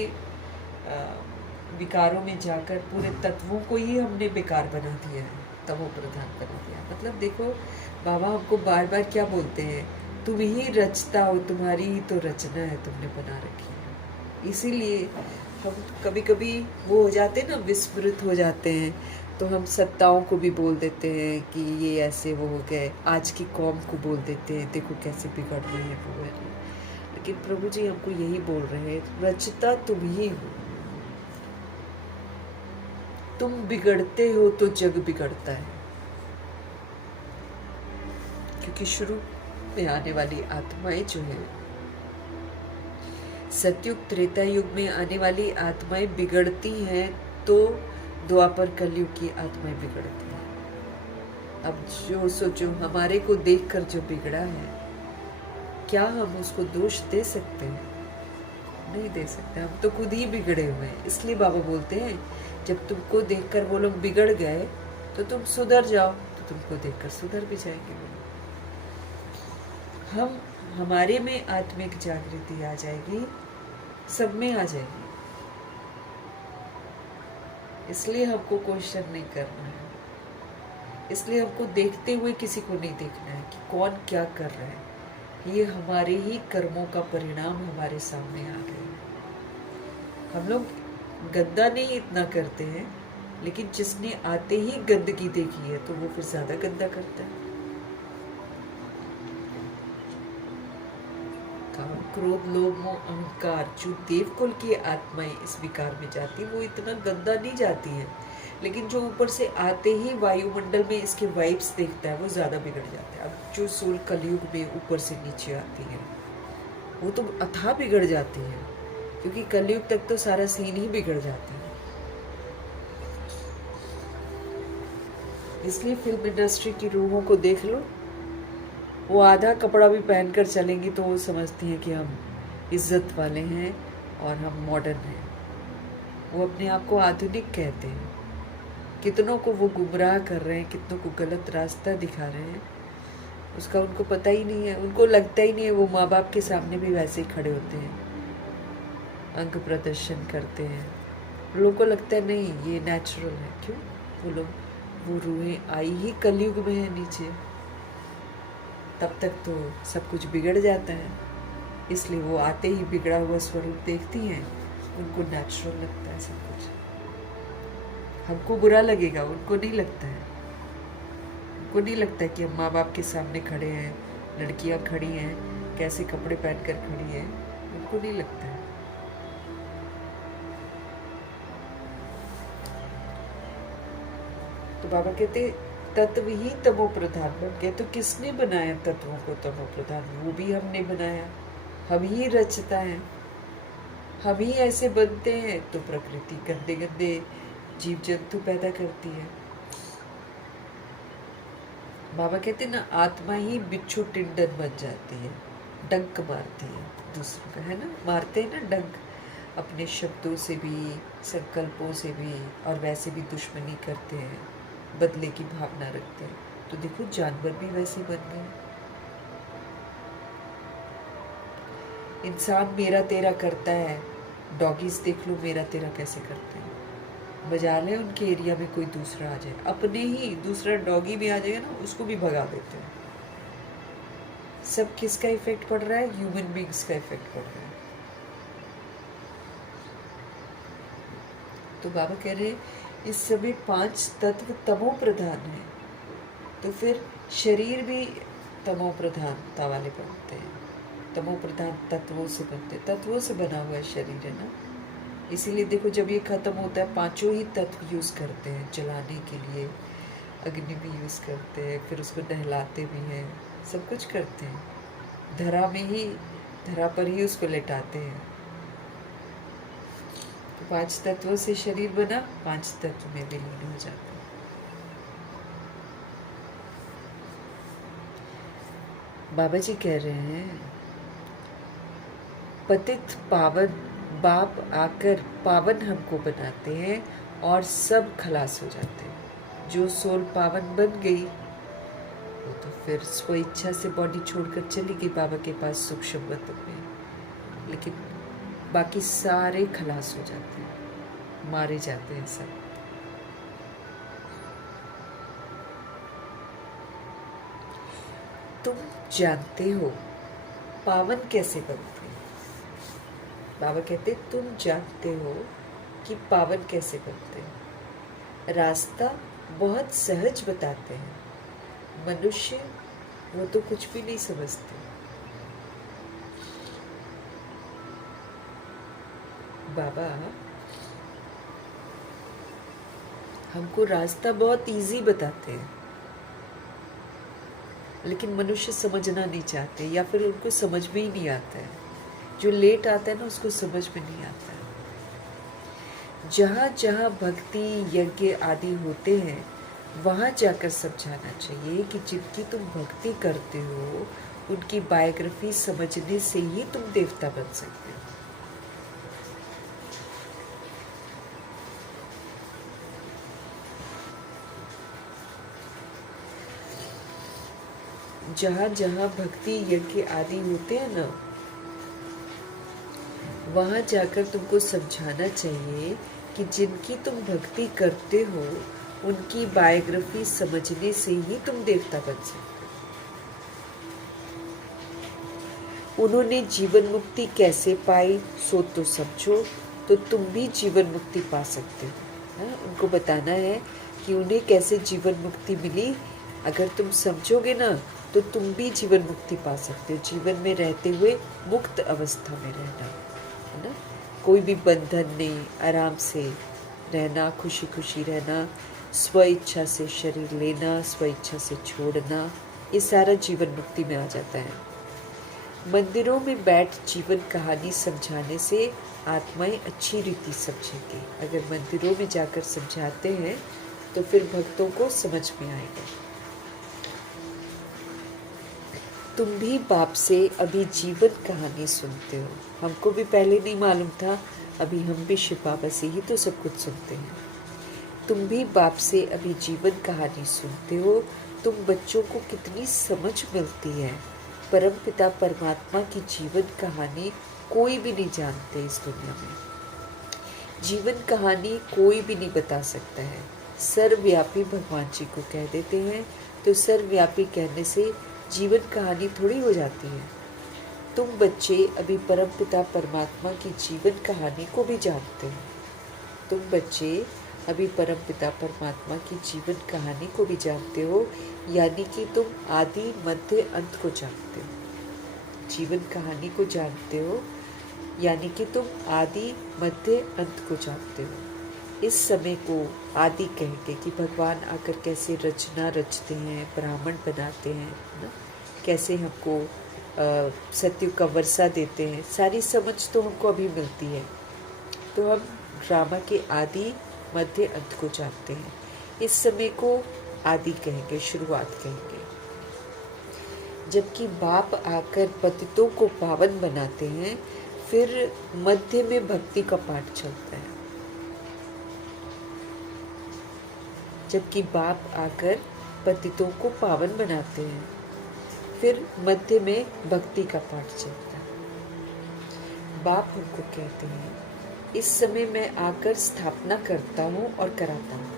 विकारों में जाकर पूरे तत्वों को ही हमने बेकार बना दिया है, तमो प्रधान बना दिया। मतलब देखो बाबा हमको बार बार क्या बोलते हैं, तुम ही रचता हो, तुम्हारी ही तो रचना है, तुमने बना रखी है। इसीलिए हम कभी कभी वो हो जाते हैं ना, विस्मृत हो जाते हैं, तो हम सत्ताओं को भी बोल देते हैं कि ये ऐसे वो हो गए, आज की कौम को बोल देते हैं देखो कैसे बिगड़ रहे हैं वो है। लेकिन प्रभु जी हमको यही बोल रहे हैं, रचता तुम ही हो, तुम बिगड़ते हो तो जग बिगड़ता है। की शुरू में आने वाली आत्माएं जो है, सतयुग त्रेता युग में आने वाली आत्माएं बिगड़ती हैं तो द्वापर कलयुग की आत्माएं बिगड़ती हैं। अब जो सोचो, हमारे को देखकर जो बिगड़ा है, क्या हम उसको दोष दे सकते हैं? नहीं दे सकते, हम तो खुद ही बिगड़े हुए हैं। इसलिए बाबा बोलते हैं, जब तुमको देखकर वो लोग बिगड़ गए तो तुम सुधर जाओ, तो तुमको देखकर सुधर भी जाएंगे वो लोग। हमारे में आत्मिक जागृति आ जाएगी, सब में आ जाएगी। इसलिए हमको क्वेश्चन नहीं करना है, इसलिए हमको देखते हुए किसी को नहीं देखना है कि कौन क्या कर रहा है। ये हमारे ही कर्मों का परिणाम हमारे सामने आ गए। हम लोग गंदा नहीं इतना करते हैं, लेकिन जिसने आते ही गंदगी देखी है तो वो फिर ज्यादा गंदा करता है। काम, क्रोध, लोभ, मोह, अहंकार, जो देवकुल की आत्माएं इस विकार में जाती, वो इतना गंदा नहीं जाती है, लेकिन जो ऊपर से आते ही वायुमंडल में इसके वाइब्स देखता है वो ज्यादा बिगड़ जाता है। अब जो सोल कलयुग में ऊपर से नीचे आती है वो तो अथाह बिगड़ जाती है, क्योंकि कलयुग तक तो सारा सीन ही बिगड़ जाती है। इसलिए फिल्म इंडस्ट्री की रूहों को देख लो, वो आधा कपड़ा भी पहनकर चलेंगी तो वो समझती हैं कि हम इज्जत वाले हैं और हम मॉडर्न हैं। वो अपने आप को आधुनिक कहते हैं। कितनों को वो गुमराह कर रहे हैं, कितनों को गलत रास्ता दिखा रहे हैं, उसका उनको पता ही नहीं है। उनको लगता ही नहीं है, वो माँ बाप के सामने भी वैसे ही खड़े होते हैं, अंग प्रदर्शन करते हैं। लोगों को लगता है नहीं ये नेचुरल है। क्यों? वो रूहें आई ही कलयुग में है नीचे, तब तक तो सब कुछ बिगड़ जाता है। इसलिए वो आते ही बिगड़ा हुआ स्वरूप देखती हैं, उनको नेचुरल लगता है सब कुछ। हमको बुरा लगेगा, उनको नहीं लगता है। उनको नहीं लगता है कि हम माँ बाप के सामने खड़े हैं, लड़कियां खड़ी हैं, कैसे कपड़े पहनकर खड़ी हैं, उनको नहीं लगता है। तो बाबा कहते तत्व ही तमो प्रधान बन गए। तो किसने बनाया तत्वों को तमो प्रधान? वो भी हमने बनाया, हम ही रचता है, हम ही ऐसे बनते हैं। तो प्रकृति गंदे गंदे जीव जंतु पैदा करती है। बाबा कहते ना, आत्मा ही बिच्छू टिंडन बन जाती है, डंक मारती है दूसरों का, है ना, मारते हैं ना डंक, अपने शब्दों से भी, संकल्पों से भी, और वैसे भी दुश्मनी करते हैं, बदले की भावना रखते हैं। तो देखो जानवर भी वैसे बन गए। इंसान मेरा तेरा करता है, डॉगीज देख लो मेरा तेरा कैसे करते हैं। बजा ले उनके एरिया में कोई दूसरा आ जाए, अपने ही दूसरा डॉगी भी आ जाएगा ना, उसको भी भगा देते हैं। सब किसका इफेक्ट पड़ रहा है? ह्यूमन बींग्स का इफेक्ट पड़ रहा है। तो बाबा कह रहे इस सभी 5 तत्व तमो प्रधान है, तो फिर शरीर भी तमो प्रधानता वाले बनते हैं, तमो प्रधान तत्वों से बनते हैं। तत्वों से बना हुआ शरीर है ना, इसीलिए देखो जब ये खत्म होता है 5 ही तत्व यूज करते हैं जलाने के लिए, अग्नि भी यूज करते हैं, फिर उसको नहलाते भी हैं, सब कुछ करते हैं। धरा पर ही उसको लेटाते हैं। तो 5 तत्वों से शरीर बना, 5 तत्व में विलीन हो जाता है। बाबा जी कह रहे हैं, पतित पावन बाप आकर पावन हमको बनाते हैं और सब खलास हो जाते हैं। जो सोल पावन बन गई वो तो फिर स्वेच्छा से बॉडी छोड़कर चली गई बाबा के पास सुख शुभत में, लेकिन बाकी सारे खलास हो जाते हैं, मारे जाते हैं सब। तुम जानते हो पावन कैसे बनते हैं? बाबा कहते तुम जानते हो कि पावन कैसे बनते हैं। रास्ता बहुत सहज बताते हैं, मनुष्य वो तो कुछ भी नहीं समझते। बाबा हमको रास्ता बहुत इजी बताते हैं, लेकिन मनुष्य समझना नहीं चाहते, या फिर उनको समझ में ही नहीं आता है। जो लेट आता है ना, उसको समझ में नहीं आता है। जहाँ जहाँ भक्ति यज्ञ आदि होते हैं, वहाँ जाकर समझाना चाहिए कि जिनकी तुम भक्ति करते हो, उनकी बायोग्राफी समझने से ही तुम देवता बन सकते हो। जहाँ जहाँ भक्ति यज्ञ आदि होते हैं ना, वहाँ जाकर तुमको समझाना चाहिए कि जिनकी तुम भक्ति करते हो, उनकी बायोग्राफी समझने से ही तुम देवता बन सकते हो। उन्होंने जीवन मुक्ति कैसे पाई, सो तो समझो, तो तुम भी जीवन मुक्ति पा सकते हो। उनको बताना है कि उन्हें कैसे जीवन मुक्ति मिली। अगर तुम समझोगे ना, तो तुम भी जीवन मुक्ति पा सकते हो। जीवन में रहते हुए मुक्त अवस्था में रहना, है ना। कोई भी बंधन नहीं, आराम से रहना, खुशी खुशी रहना, स्व इच्छा से शरीर लेना, स्व इच्छा से छोड़ना, ये सारा जीवन मुक्ति में आ जाता है। मंदिरों में बैठ जीवन कहानी समझाने से आत्माएं अच्छी रीति समझेंगी। अगर मंदिरों में जाकर समझाते हैं तो फिर भक्तों को समझ में आएगा। तुम भी बाप से अभी जीवन कहानी सुनते हो। हमको भी पहले नहीं मालूम था, अभी हम भी शिव बाबा से ही तो सब कुछ सुनते हैं। तुम भी बाप से अभी जीवन कहानी सुनते हो। तुम बच्चों को कितनी समझ मिलती है। परम पिता परमात्मा की जीवन कहानी कोई भी नहीं जानते इस दुनिया में। जीवन कहानी कोई भी नहीं बता सकता है। सर्वव्यापी भगवान जी को कह देते हैं, तो सर्वव्यापी कहने से जीवन कहानी थोड़ी हो जाती है। तुम बच्चे अभी परम पिता परमात्मा की जीवन कहानी को भी जानते हो। तुम बच्चे अभी परम पिता परमात्मा की जीवन कहानी को भी जानते हो, यानी कि तुम आदि मध्य अंत को जानते हो। जीवन कहानी को जानते हो, यानी कि तुम आदि मध्य अंत को जानते हो। इस समय को आदि कह के कि भगवान आकर कैसे रचना रचते हैं, ब्राह्मण बनाते हैं ना, कैसे हमको सत्य का वर्षा देते हैं, सारी समझ तो हमको अभी मिलती है। तो हम ड्रामा के आदि मध्य अंत को जानते हैं। इस समय को आदि कहेंगे, शुरुआत कहेंगे। जबकि बाप आकर पतितों को पावन बनाते हैं, फिर मध्य में भक्ति का पाठ चलता है। जबकि बाप आकर पतितों को पावन बनाते हैं, फिर मध्य में भक्ति का पाठ चलता है। बाप हमको कहते हैं, इस समय मैं आकर स्थापना करता हूँ और कराता हूँ।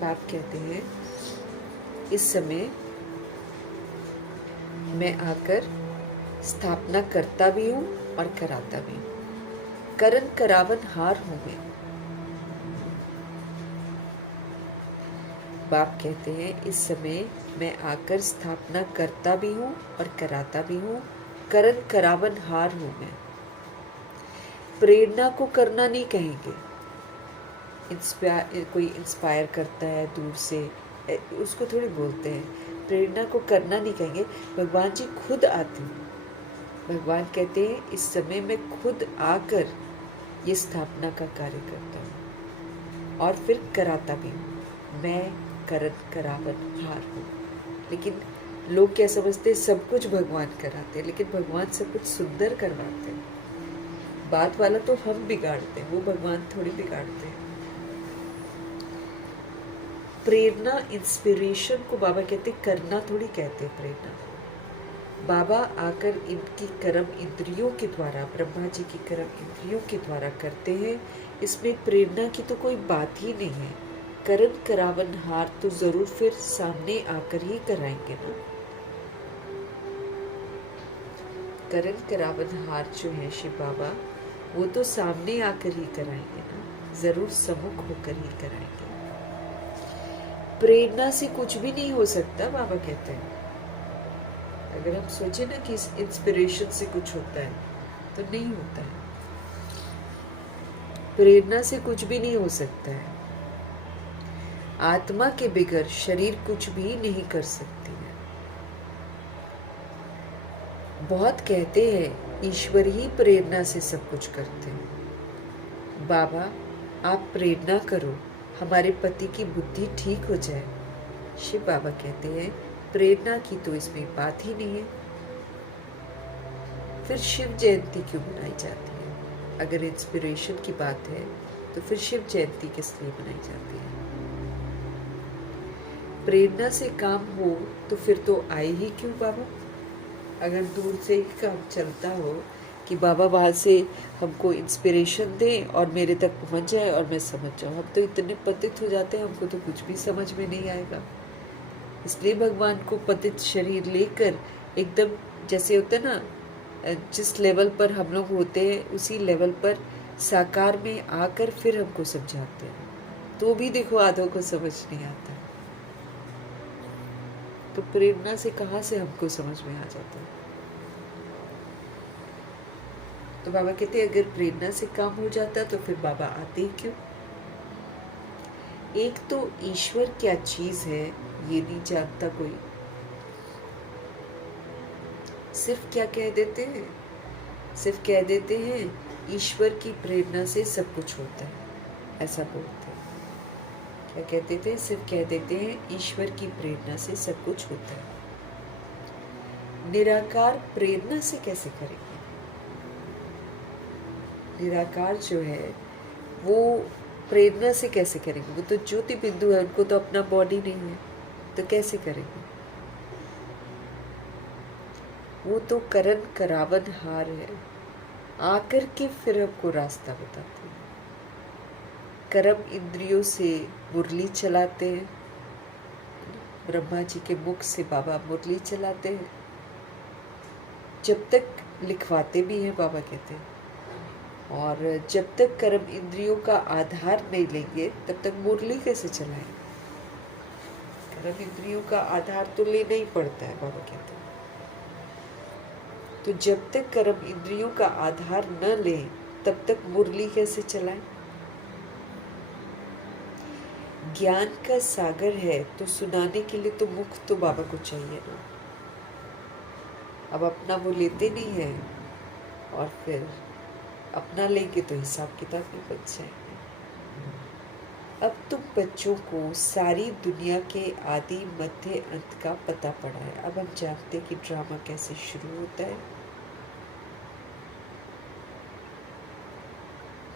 बाप कहते हैं, इस समय मैं आकर स्थापना करता भी हूँ और कराता भी हूँ। करन करावन हार हूँ मैं। बाप कहते हैं, इस समय मैं आकर स्थापना करता भी हूँ और कराता भी हूँ। करन करावन हार हूँ मैं। प्रेरणा को करना नहीं कहेंगे। कोई इंस्पायर करता है दूर से, उसको थोड़ी बोलते हैं। प्रेरणा को करना नहीं कहेंगे, भगवान जी खुद आते हैं। भगवान कहते हैं, इस समय मैं खुद आकर ये स्थापना का कार्य करता हूँ और फिर कराता भी हूँ। मैं करन करावन हार हूँ। लेकिन लोग क्या समझते हैं, सब कुछ भगवान कराते हैं, लेकिन भगवान सब कुछ सुंदर करवाते हैं। बात वाला तो हम बिगाड़ते हैं, वो भगवान थोड़ी बिगाड़ते हैं। प्रेरणा, इंस्पिरेशन को बाबा कहते करना थोड़ी कहते हैं प्रेरणा। बाबा आकर इनकी कर्म इंद्रियों के द्वारा, ब्रह्मा जी की कर्म इंद्रियों के द्वारा करते हैं। इसमें प्रेरणा की तो कोई बात ही नहीं है। करन करावन हार तो जरूर फिर सामने आकर ही कराएंगे ना। करन करावन हार जो है शिव बाबा, वो तो सामने आकर ही कराएंगे ना, जरूर सम्मुख होकर ही कराएंगे। प्रेरणा से कुछ भी नहीं हो सकता, बाबा कहते हैं। अगर हम सोचे ना कि इस इंस्पिरेशन से कुछ होता है, तो नहीं होता है। प्रेरणा से कुछ भी नहीं हो सकता है। आत्मा के बिगर शरीर कुछ भी नहीं कर सकती है। बहुत कहते हैं ईश्वर ही प्रेरणा से सब कुछ करते हैं। बाबा आप प्रेरणा करो, हमारे पति की बुद्धि ठीक हो जाए। शिव बाबा कहते हैं प्रेरणा की तो इसमें बात ही नहीं है। फिर शिव जयंती क्यों मनाई जाती है? अगर इंस्पिरेशन की बात है तो फिर शिव जयंती किस लिए मनाई जाती है? प्रेरणा से काम हो तो फिर तो आए ही क्यों बाबा? अगर दूर से ही काम चलता हो कि बाबा वहाँ से हमको इंस्पिरेशन दें और मेरे तक पहुँच जाए और मैं समझ जाऊँ, हम तो इतने पतित हो जाते हैं, हमको तो कुछ भी समझ में नहीं आएगा। इसलिए भगवान को पतित शरीर लेकर एकदम जैसे होता है ना, जिस लेवल पर हम लोग होते हैं उसी लेवल पर साकार में आकर फिर हमको समझाते हैं। तो भी देखो आधों को समझ नहीं आता। तो प्रेरणा से कहाँ से हमको समझ में आ जाता है? तो बाबा कहते हैं अगर प्रेरणा से काम हो जाता तो फिर बाबा आते ही क्यों? एक तो ईश्वर क्या चीज है ये नहीं जानता कोई। सिर्फ क्या कह देते हैं? सिर्फ कह देते हैं ईश्वर की प्रेरणा से सब कुछ होता है, ऐसा बोलते हैं। क्या कहते थे? सिर्फ कह देते हैं ईश्वर की प्रेरणा से सब कुछ होता है। निराकार प्रेरणा से कैसे करेंगे? निराकार जो है वो प्रेरणा से कैसे करेंगे? वो तो ज्योति बिंदु है, उनको तो अपना बॉडी नहीं है, तो कैसे करेंगे? वो तो करण करावन हार है, आकर के फिर हमको रास्ता बताते हैं। कर्म इंद्रियों से मुरली चलाते हैं, ब्रह्मा जी के मुख से बाबा मुरली चलाते हैं। जब तक लिखवाते भी हैं बाबा कहते हैं, और जब तक कर्म इंद्रियों का आधार नहीं लेंगे तब तक मुरली कैसे चलाएं? कर्म इंद्रियों का आधार तो लेना ही पड़ता है बाबा कहते हैं। तो जब तक कर्म इंद्रियों का आधार न लें तब तक मुरली कैसे चलाएं? ज्ञान का सागर है तो सुनाने के लिए तो मुख तो बाबा को चाहिए ना। अब अपना वो लेते नहीं है, और फिर अपना लेंगे तो हिसाब किताब में बच जाएंगे। अब तुम बच्चों को सारी दुनिया के आदि मध्य अंत का पता पड़ा है। अब हम जानते कि ड्रामा कैसे शुरू होता है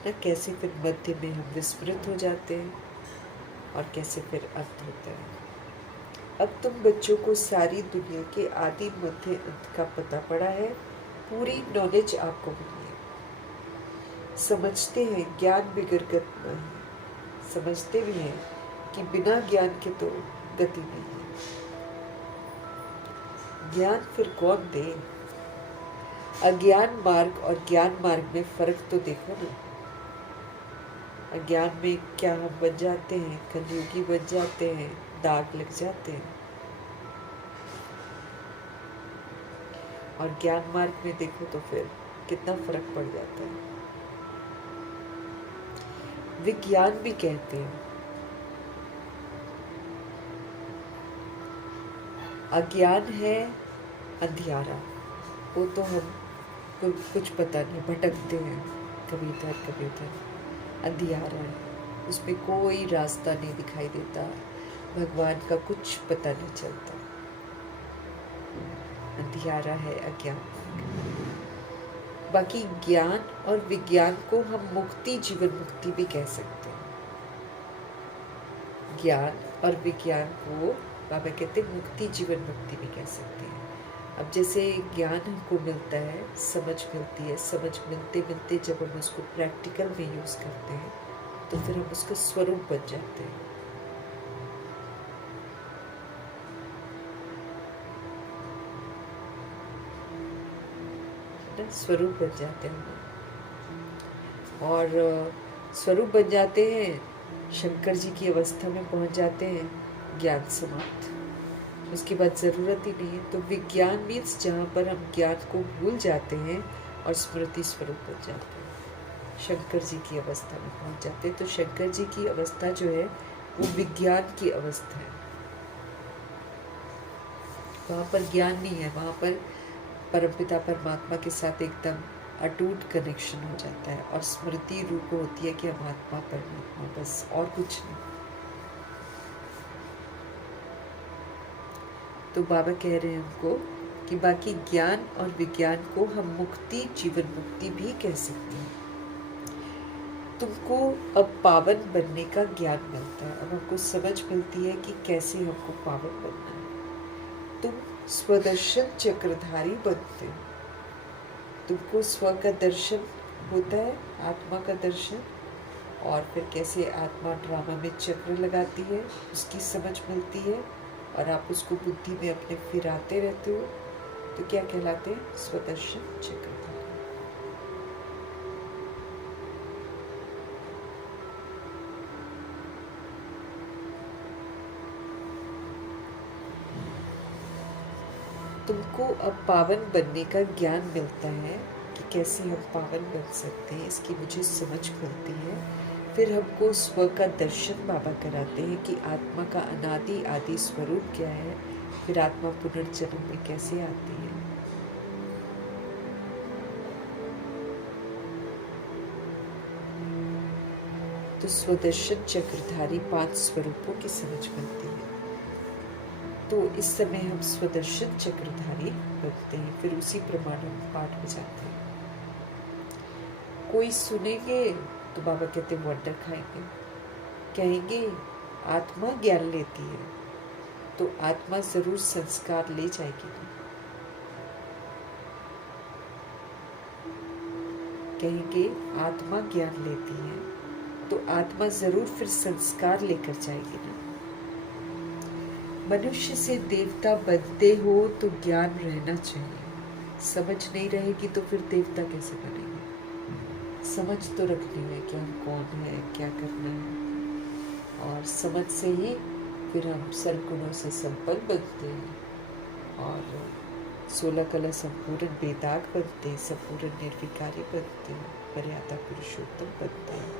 न, कैसे फिर मध्य में हम विस्मृत हो जाते हैं और कैसे फिर अंत होता है। अब तुम बच्चों को सारी दुनिया के आदि मध्य अंत का पता पड़ा है, पूरी नॉलेज आपको मिली है। समझते हैं ज्ञान बिगर गति नहीं, समझते भी हैं कि बिना ज्ञान के तो गति नहीं है। ज्ञान फिर कौन दे? अज्ञान मार्ग और ज्ञान मार्ग में फर्क तो देखो ना। अज्ञान में क्या हम बन जाते हैं, कलयुगी बन जाते हैं, दाग लग जाते हैं। और ज्ञान मार्ग में देखो तो फिर कितना फर्क पड़ जाता है। विज्ञान भी कहते हैं अज्ञान है अंधियारा, वो तो हम कुछ पता नहीं, भटकते हैं कभी इधर कभी उधर। अंधियारा है, उसमें कोई रास्ता नहीं दिखाई देता, भगवान का कुछ पता नहीं चलता। अंधियारा है अज्ञान। बाकी ज्ञान और विज्ञान को हम मुक्ति, जीवन मुक्ति भी कह सकते हैं। ज्ञान और विज्ञान को बाबा कहते हैं मुक्ति, जीवन मुक्ति भी कह सकते हैं। अब जैसे ज्ञान हमको मिलता है, समझ मिलती है, समझ मिलते मिलते जब हम उसको प्रैक्टिकल में यूज करते हैं तो फिर हम उसका स्वरूप बन जाते हैं। स्वरूप बन जाते हैं और स्वरूप बन जाते हैं, शंकर जी की अवस्था में पहुंच जाते हैं, ज्ञान समाप्त, उसके बाद ज़रूरत ही नहीं है। तो विज्ञान मीन्स जहाँ पर हम ज्ञान को भूल जाते हैं और स्मृति स्वरूप बन जाते हैं, शंकर जी की अवस्था में पहुंच जाते हैं। तो शंकर जी की अवस्था जो है वो विज्ञान की अवस्था है। वहाँ पर ज्ञान नहीं है, वहाँ पर परमपिता परमात्मा के साथ एकदम अटूट कनेक्शन हो जाता है और स्मृति रूप होती है कि हम आत्मा परमात्मा, बस और कुछ नहीं। तो बाबा कह रहे हैं हमको कि बाकी ज्ञान और विज्ञान को हम मुक्ति, जीवन मुक्ति भी कह सकते हैं। तुमको अब पावन बनने का ज्ञान मिलता है, अब हमको समझ मिलती है कि कैसे हमको पावन बनना है। तुम स्वदर्शन चक्रधारी बनते हो, तुमको स्व का दर्शन होता है, आत्मा का दर्शन, और फिर कैसे आत्मा ड्रामा में चक्र लगाती है उसकी समझ मिलती है, और आप उसको बुद्धि में अपने फिराते रहते हो, तो क्या कहलाते हैं? स्वदर्शन चक्रधारी। तुमको अब पावन बनने का ज्ञान मिलता है कि कैसे हम पावन बन सकते हैं, इसकी मुझे समझ मिलती है। फिर हमको स्व का दर्शन बाबा कराते हैं कि आत्मा का अनादि आदि स्वरूप क्या है, फिर आत्मा पुनर्जन्म में कैसे आती है। तो स्वदर्शन चक्रधारी 5 स्वरूपों की समझ मिलती है। तो इस समय हम स्वदर्शन चक्रधारी बनते हैं, फिर उसी प्रमाण हम पाठ में जाते हैं। कोई सुनेंगे तो बाबा कहते हैं वंडर खाएंगे, कहेंगे आत्मा ज्ञान लेती है, तो आत्मा जरूर संस्कार ले जाएगी ना। कहेंगे आत्मा ज्ञान लेती है, तो आत्मा जरूर फिर संस्कार लेकर जाएगी ना। मनुष्य से देवता बनते हो तो ज्ञान रहना चाहिए, समझ नहीं रहेगी तो फिर देवता कैसे बनेंगे। समझ तो रखनी है कि हम कौन है, क्या करना है, और समझ से ही फिर हम सर्वगुणों से संपन्न बनते हैं, और 16 कला संपूर्ण बेदाग बनते हैं, संपूर्ण निर्विकारी बनते हैं, मर्यादा पुरुषोत्तम बनते हैं,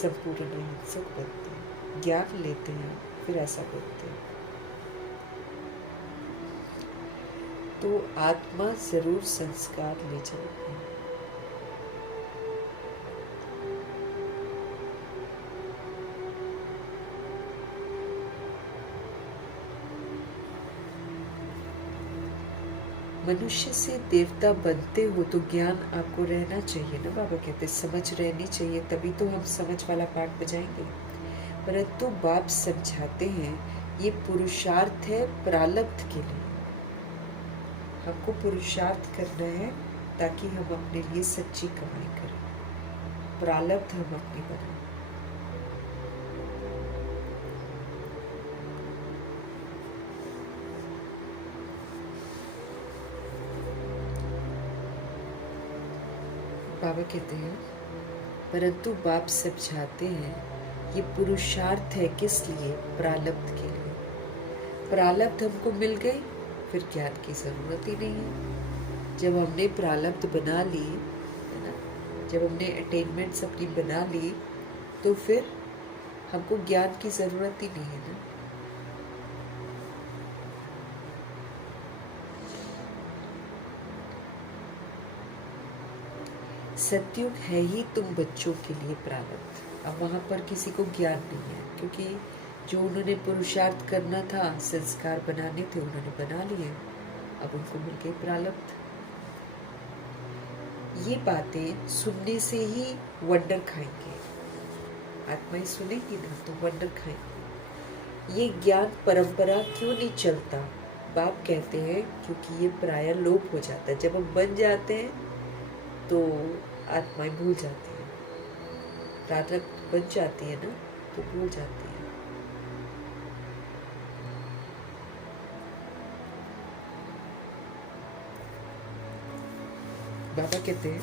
संपूर्ण अहिंसक बनते हैं, ज्ञान लेते हैं, फिर ऐसा बनते हैं। तो आत्मा जरूर संस्कार ले जाएगी। मनुष्य से देवता बनते हो तो ज्ञान आपको रहना चाहिए ना। बाबा कहते समझ रहनी चाहिए, तभी तो हम समझ वाला पाठ बजाएंगे। परंतु बाप समझाते हैं ये पुरुषार्थ है प्रारब्ध के लिए। हमको पुरुषार्थ करना है ताकि हम अपने लिए सच्ची कमाई करें, प्रारब्ध हम अपनी बनाएं। बाबा कहते हैं परंतु बाप समझाते हैं ये पुरुषार्थ है किस लिए? प्रारब्ध के लिए। प्रारब्ध हमको मिल गई, फिर ज्ञान की जरूरत ही नहीं है। जब हमने प्रारब्ध बना ली है ना, जब हमने अटेनमेंट्स अपनी बना ली, तो फिर हमको ज्ञान की जरूरत ही नहीं है ना। सतयुग है ही तुम बच्चों के लिए प्रारब्ध। अब वहाँ पर किसी को ज्ञान नहीं है, क्योंकि जो उन्होंने पुरुषार्थ करना था, संस्कार बनाने थे, उन्होंने बना लिए, अब उनको मिल गए प्रारब्ध। ये बातें सुनने से ही वंडर खाएंगे, आत्माएं सुनेगी ना तो वंडर खाएंगे। ये ज्ञान परंपरा क्यों नहीं चलता? बाप कहते हैं क्योंकि ये प्राय लोप हो जाता है। जब हम बन जाते हैं तो आत्माएं भूल जाती है, प्रारब्ध बन जाती है ना तो भूल जाती है। बाबा कहते हैं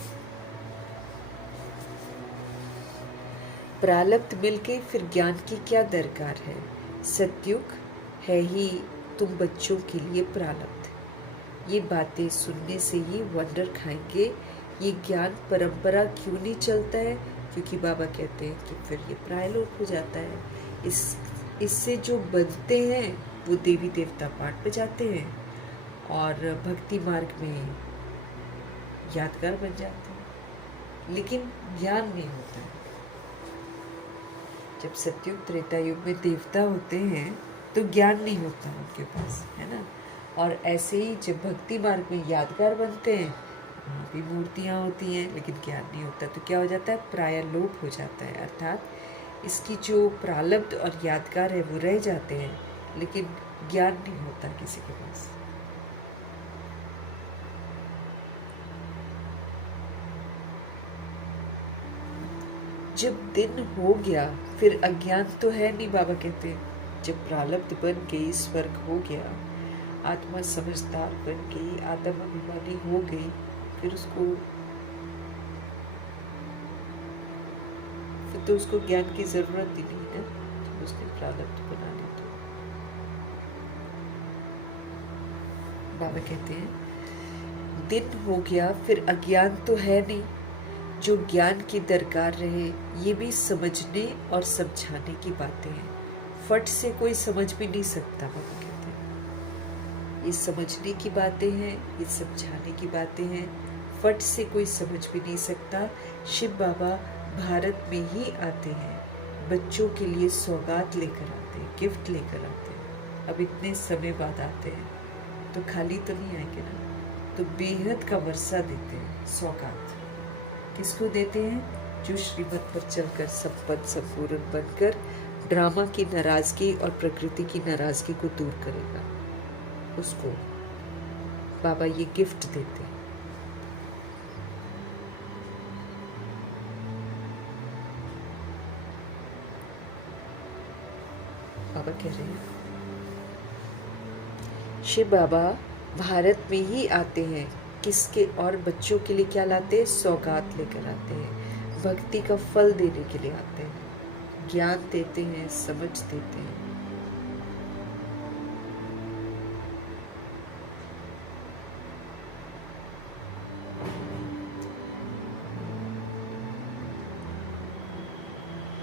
प्रारब्ध मिलके फिर ज्ञान की क्या दरकार है? सतयुग है ही तुम बच्चों के लिए प्रारब्ध। ये बातें सुनने से ही वंडर खाएंगे। ये ज्ञान परंपरा क्यों नहीं चलता है? क्योंकि बाबा कहते हैं कि फिर ये प्रायलोप हो जाता है। इस इससे जो बंधते हैं वो देवी देवता पाठ बजाते हैं और भक्ति मार्ग में यादगार बन जाते हैं, लेकिन ज्ञान नहीं होता है। जब सतयुग त्रेता युग में देवता होते हैं तो ज्ञान नहीं होता उनके पास, है ना। और ऐसे ही जब भक्ति मार्ग में यादगार बनते हैं, वहाँ भी मूर्तियाँ होती हैं लेकिन ज्ञान नहीं होता, तो क्या हो जाता है, प्रायलोप हो जाता है। अर्थात इसकी जो प्रालब्ध और यादगार है वो रह जाते हैं, लेकिन ज्ञान नहीं होता किसी के पास। जब दिन हो गया फिर अज्ञान तो है नहीं, बाबा कहते हैं। जब प्रालब्ध बन गई, स्वर्ग हो गया, आत्मा समझदार बन गई, आत्म अभिमानी हो गई, फिर तो उसको ज्ञान की जरूरत ही नहीं ना, जब उसने प्रालब्ध बना ली तो। बाबा कहते हैं दिन हो गया फिर अज्ञान तो है नहीं, जो ज्ञान की दरकार रहे। ये भी समझने और समझाने की बातें हैं, फट से कोई समझ भी नहीं सकता। बाबा कहते हैं ये समझने की बातें हैं, ये समझाने की बातें हैं, फट से कोई समझ भी नहीं सकता। शिव बाबा भारत में ही आते हैं, बच्चों के लिए सौगात लेकर आते हैं, गिफ्ट लेकर आते हैं। अब इतने समय बाद आते हैं तो खाली तो नहीं आएंगे ना, तो बेहद का वर्षा देते हैं। सौगात किसको देते हैं, जो श्रीमत पर चलकर संपन्न संपूर्ण बनकर ड्रामा की नाराजगी और प्रकृति की नाराजगी को दूर करेगा, उसको बाबा ये गिफ्ट देते हैं। बाबा कह रहे हैं शिव बाबा भारत में ही आते हैं, किसके और बच्चों के लिए क्या लाते हैं, सौगात लेकर आते हैं, भक्ति का फल देने के लिए आते हैं, ज्ञान देते हैं, समझ देते हैं।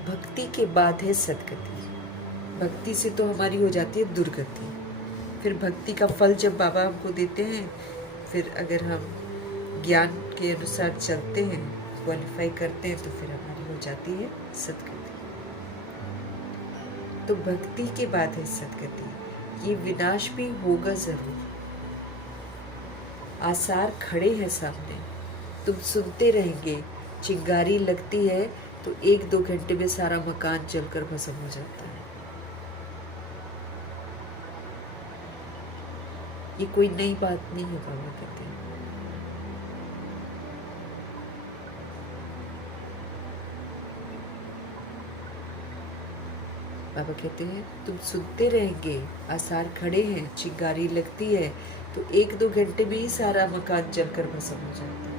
भक्ति के बाद है सदगति, भक्ति से तो हमारी हो जाती है दुर्गति। फिर भक्ति का फल जब बाबा हमको देते हैं, फिर अगर हम ज्ञान के अनुसार चलते हैं, क्वालिफाई करते हैं, तो फिर हमारी हो जाती है सदगति। तो भक्ति के बाद है सदगति। ये विनाश भी होगा जरूर, आसार खड़े हैं सामने, तुम सुनते रहेंगे। चिंगारी लगती है तो 1-2 घंटे में सारा मकान जलकर भस्म हो जाता है। ये कोई नई बात नहीं है, बाबा कहते हैं। बाबा कहते हैं तुम सुनते रहेंगे, आसार खड़े हैं, चिंगारी लगती है तो 1-2 घंटे में ही सारा मकान जलकर भस्म हो जाता है।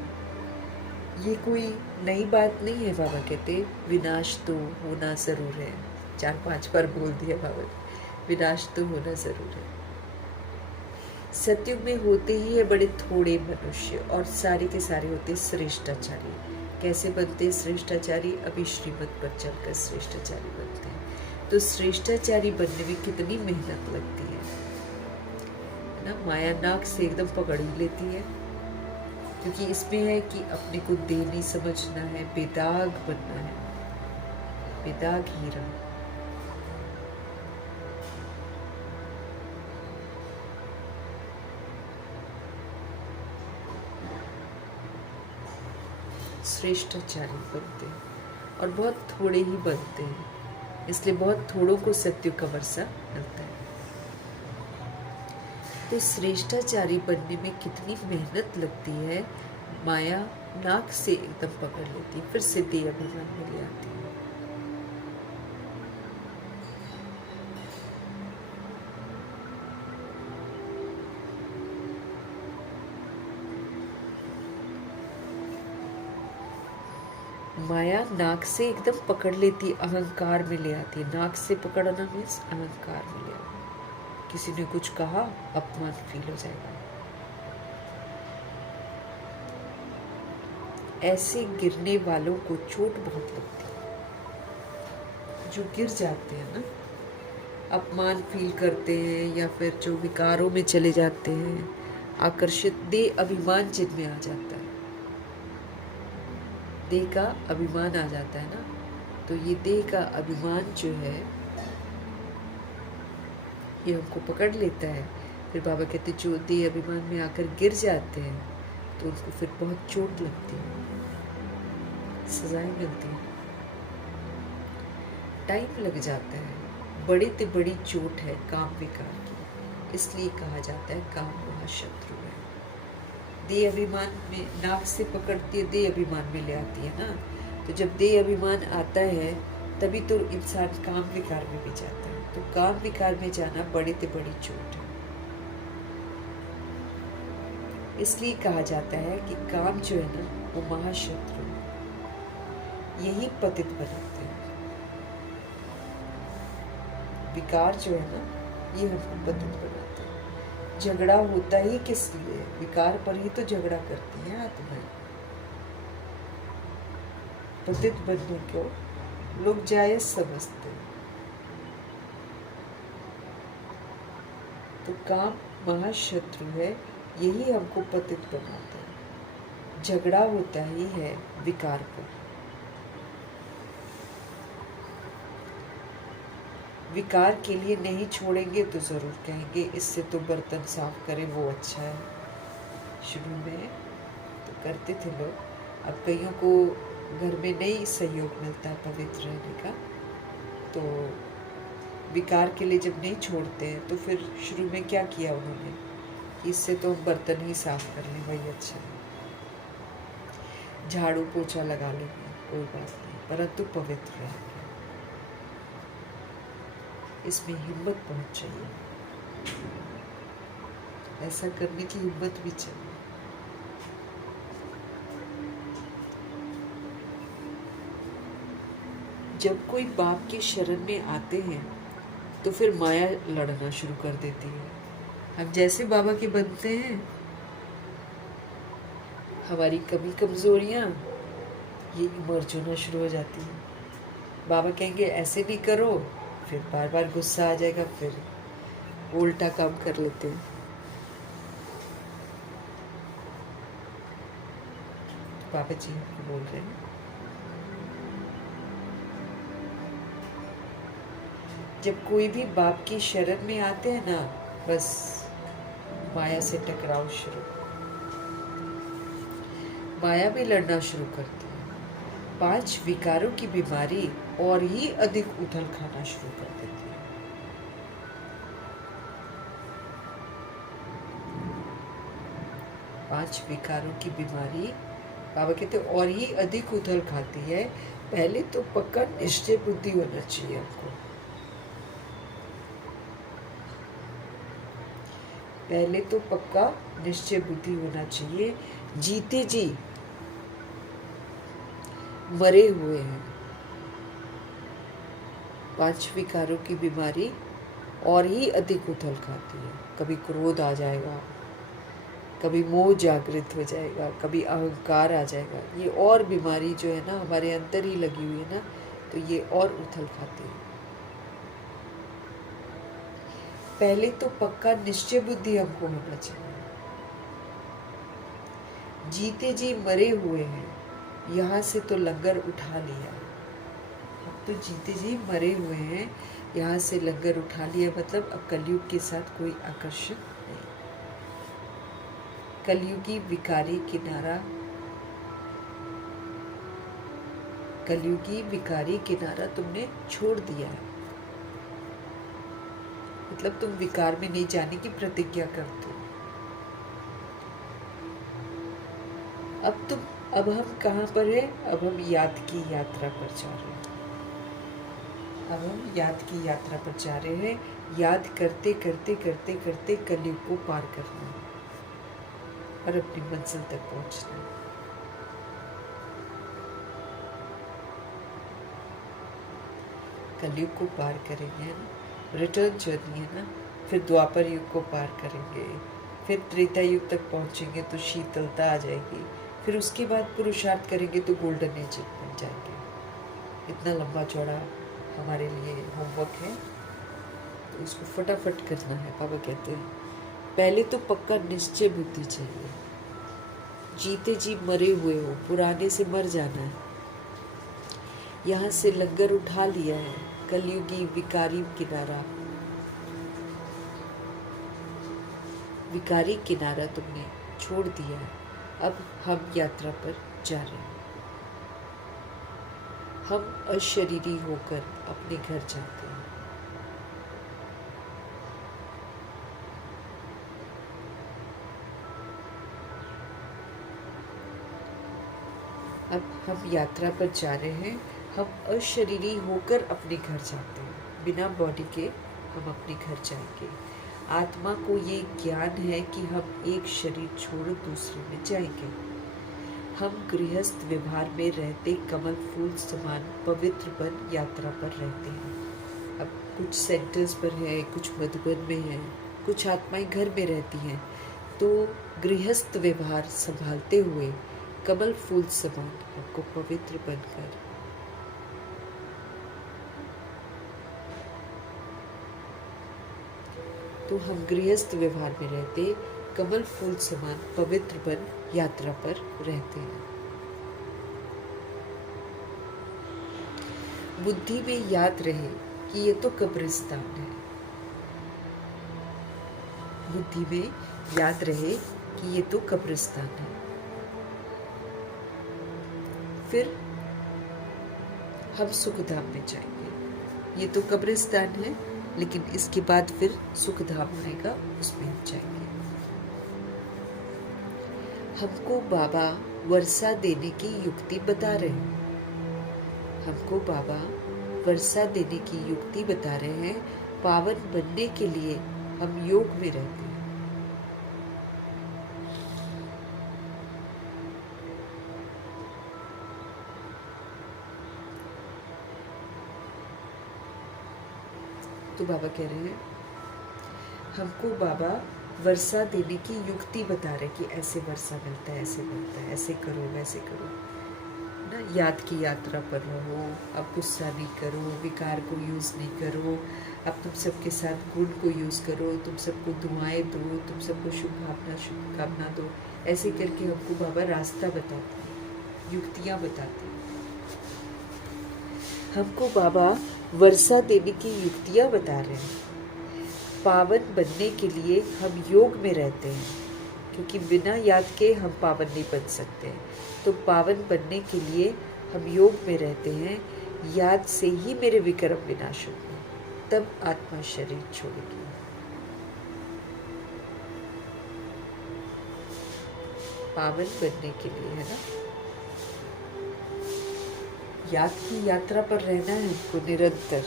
ये कोई नई बात नहीं है। बाबा कहते विनाश तो होना जरूर है। 4-5 बार बोल दिया बाबा ने, विनाश तो होना जरूर है। सतयुग में होते ही है बड़े थोड़े मनुष्य और सारे के सारे होते श्रेष्ठाचारी। कैसे बनते श्रेष्ठाचारी, अभी श्रीमत पर चलकर श्रेष्ठाचारी बनते हैं। तो श्रेष्ठाचारी बनने में कितनी मेहनत लगती है ना। माया नाक से एकदम पकड़ ही लेती है, क्योंकि इसमें है कि अपने को दे नहीं समझना है, बेदाग बनना है, बेदाग हीरा। श्रेष्ठाचारी बनते हैं और बहुत थोड़े ही बनते हैं, इसलिए बहुत थोड़ों को सत्युग का वर्षा मिलता है। तो श्रेष्ठाचारी बनने में कितनी मेहनत लगती है। माया नाक से एकदम पकड़ लेती है, फिर से दे अभिमान में ले आती है। माया नाक से एकदम पकड़ लेती, अहंकार में ले आती है। नाक से पकड़ना मीन्स अहंकार में ले आना। किसी ने कुछ कहा, अपमान फील हो जाएगा। ऐसे गिरने वालों को चोट बहुत लगती है। जो गिर जाते हैं ना, अपमान फील करते हैं या फिर जो विकारों में चले जाते हैं, आकर्षित देह अभिमान जिनमें आ जाता है, देह का अभिमान आ जाता है ना, तो ये देह का अभिमान जो है ये हमको पकड़ लेता है। फिर बाबा कहते जो देह अभिमान में आकर गिर जाते हैं तो उनको फिर बहुत चोट लगती है, सजाएं मिलती है, टाइम लग जाता है। बड़ी से बड़ी चोट है काम विकार की, इसलिए कहा जाता है काम महाशत्रु है। देह अभिमान में नाक से पकड़ती है, देह अभिमान में ले आती है ना, तो जब देह अभिमान आता है तभी तो इंसान काम विकार में भी जाता है। तो काम विकार में जाना बड़ी से बड़ी चोट है। इसलिए कहा जाता है कि काम जो है ना वो महाशत्रु है, यही पतित बनाते हैं। विकार जो है ना ये हमको पतित बनाते हैं। झगड़ा होता ही किस लिए? विकार पर ही तो झगड़ा करती है आत्मा। पतित बनने को लोग जायज समझते हैं। तो काम महाशत्रु है, यही हमको पतित बनाता है। झगड़ा होता ही है विकार पर। विकार के लिए नहीं छोड़ेंगे तो जरूर कहेंगे इससे तो बर्तन साफ करें वो अच्छा है। शुरू में तो करते थे लोग, अब कईयों को घर में नहीं सहयोग मिलता है पवित्र रहने का, तो विकार के लिए जब नहीं छोड़ते हैं तो फिर शुरू में क्या किया उन्होंने, इससे तो हम बर्तन ही साफ कर लें वही अच्छा है, झाड़ू पोछा लगा लेंगे कोई बात नहीं, परंतु पवित्र रहेंगे। इसमें हिम्मत बहुत चाहिए, ऐसा करने की हिम्मत भी चाहिए। जब कोई बाप की शरण में आते हैं तो फिर माया लड़ना शुरू कर देती है। हम जैसे बाबा के बनते हैं, हमारी कमी कमजोरियां ये इमर्ज होना शुरू हो जाती हैं। बाबा कहेंगे ऐसे नहीं करो, फिर बार बार गुस्सा आ जाएगा, फिर उल्टा काम कर लेते हैं। बाबा जी बोल रहे हैं जब कोई भी बाप की शरण में आते हैं ना, बस माया से टकराव शुरू, माया भी लड़ना शुरू करती है। 5 विकारों की बीमारी और ही अधिक उथल खाना शुरू कर देती है। पांच विकारों की बीमारी बाबा कहते और ही अधिक उथल खाती है। पहले तो पक्का निश्चय बुद्धि होना चाहिए आपको, पहले तो पक्का निश्चय बुद्धि होना चाहिए। जीते जी मरे हुए हैं। 5 विकारों की बीमारी और ही अधिक उथल खाती है। कभी क्रोध आ जाएगा, कभी मोह जागृत हो जाएगा, कभी अहंकार आ जाएगा। ये और बीमारी जो है ना हमारे अंदर ही लगी हुई है ना, तो ये और उथल खाती है। पहले तो पक्का निश्चय बुद्धि हमको होना चाहिए। जीते जी मरे हुए हैं, यहाँ से तो लंगर उठा लिया। अब तो जीते जी मरे हुए हैं, यहाँ से लंगर उठा लिया, मतलब अब कलयुग के साथ कोई आकर्षण नहीं। कलयुगी विकारी किनारा, कलयुगी विकारी किनारा तुमने छोड़ दिया है। मतलब तुम विकार में नहीं जाने की प्रतिज्ञा करते हो। अब हम कहाँ पर हैं? अब हम याद की यात्रा पर जा रहे हैं। अब हम याद की यात्रा पर जा रहे हैं। याद करते करते करते करते कलयुग को पार करना है और अपनी मंजिल तक पहुंचना है। कलयुग को पार करेंगे ना, रिटर्न जर्नी है ना, फिर द्वापर युग को पार करेंगे, फिर त्रेता युग तक पहुंचेंगे तो शीतलता आ जाएगी, फिर उसके बाद पुरुषार्थ करेंगे तो गोल्डन एज बन जाएंगे। इतना लंबा चौड़ा हमारे लिए होमवर्क है। तो इसको फटाफट करना है। बाबा कहते हैं पहले तो पक्का निश्चय बुद्धि चाहिए। जीते जी मरे हुए हो, पुराने से मर जाना है। यहाँ से लंगर उठा लिया है, कलयुगी विकारी किनारा, विकारी किनारा तुमने छोड़ दिया है। अब हम यात्रा पर जा रहे हैं। हम अशरीरी होकर अपने घर जाते हैं। अब हम यात्रा पर जा रहे हैं। हम अशरीरी होकर अपने घर जाते हैं, बिना बॉडी के हम अपने घर जाएंगे। आत्मा को ये ज्ञान है कि हम एक शरीर छोड़ दूसरे में जाएंगे। हम गृहस्थ व्यवहार में रहते कमल फूल समान पवित्र बन यात्रा पर रहते हैं। अब कुछ सेंटर्स पर है, कुछ मधुबन में है, कुछ आत्माएं घर में रहती हैं। तो गृहस्थ व्यवहार संभालते हुए कमल फूल समान आपको पवित्र बनकर तो हम गृहस्थ व्यवहार में रहते कमल फूल समान पवित्र बन यात्रा पर रहते हैं। बुद्धि में याद रहे कि ये तो कब्रिस्तान है। बुद्धि में याद रहे कि ये तो कब्रिस्तान है। फिर हम सुखधाम में जाएंगे। ये तो कब्रिस्तान है, लेकिन इसके बाद फिर सुखधाम आएगा, उसमें हम जाएंगे। हमको बाबा वर्षा देने की युक्ति बता रहे हैं। हमको बाबा वर्षा देने की युक्ति बता रहे हैं। पावन बनने के लिए हम योग में रहते हैं। तो बाबा कह रहे हैं हमको बाबा वर्षा देने की युक्ति बता रहे कि ऐसे वर्षा मिलता है, ऐसे मिलता है, ऐसे करो, वैसे करो ना। याद की यात्रा पर रहो। अब गुस्सा नहीं करो, विकार को यूज़ नहीं करो। अब तुम सबके साथ गुण को यूज़ करो। तुम सबको दुआएं दो, तुम सबको शुभकामना दो। ऐसे करके हमको बाबा रास्ता बताते हैं, युक्तियाँ बताते हैं। हमको बाबा वर्षा देने की युक्तियाँ बता रहे हैं। पावन बनने के लिए हम योग में रहते हैं, क्योंकि बिना याद के हम पावन नहीं बन सकते। तो पावन बनने के लिए हम योग में रहते हैं। याद से ही मेरे विक्रम विनाश होंगे, तब आत्मा शरीर छोड़ेगी। पावन बनने के लिए, है ना, याद की यात्रा पर रहना है हमको निरंतर,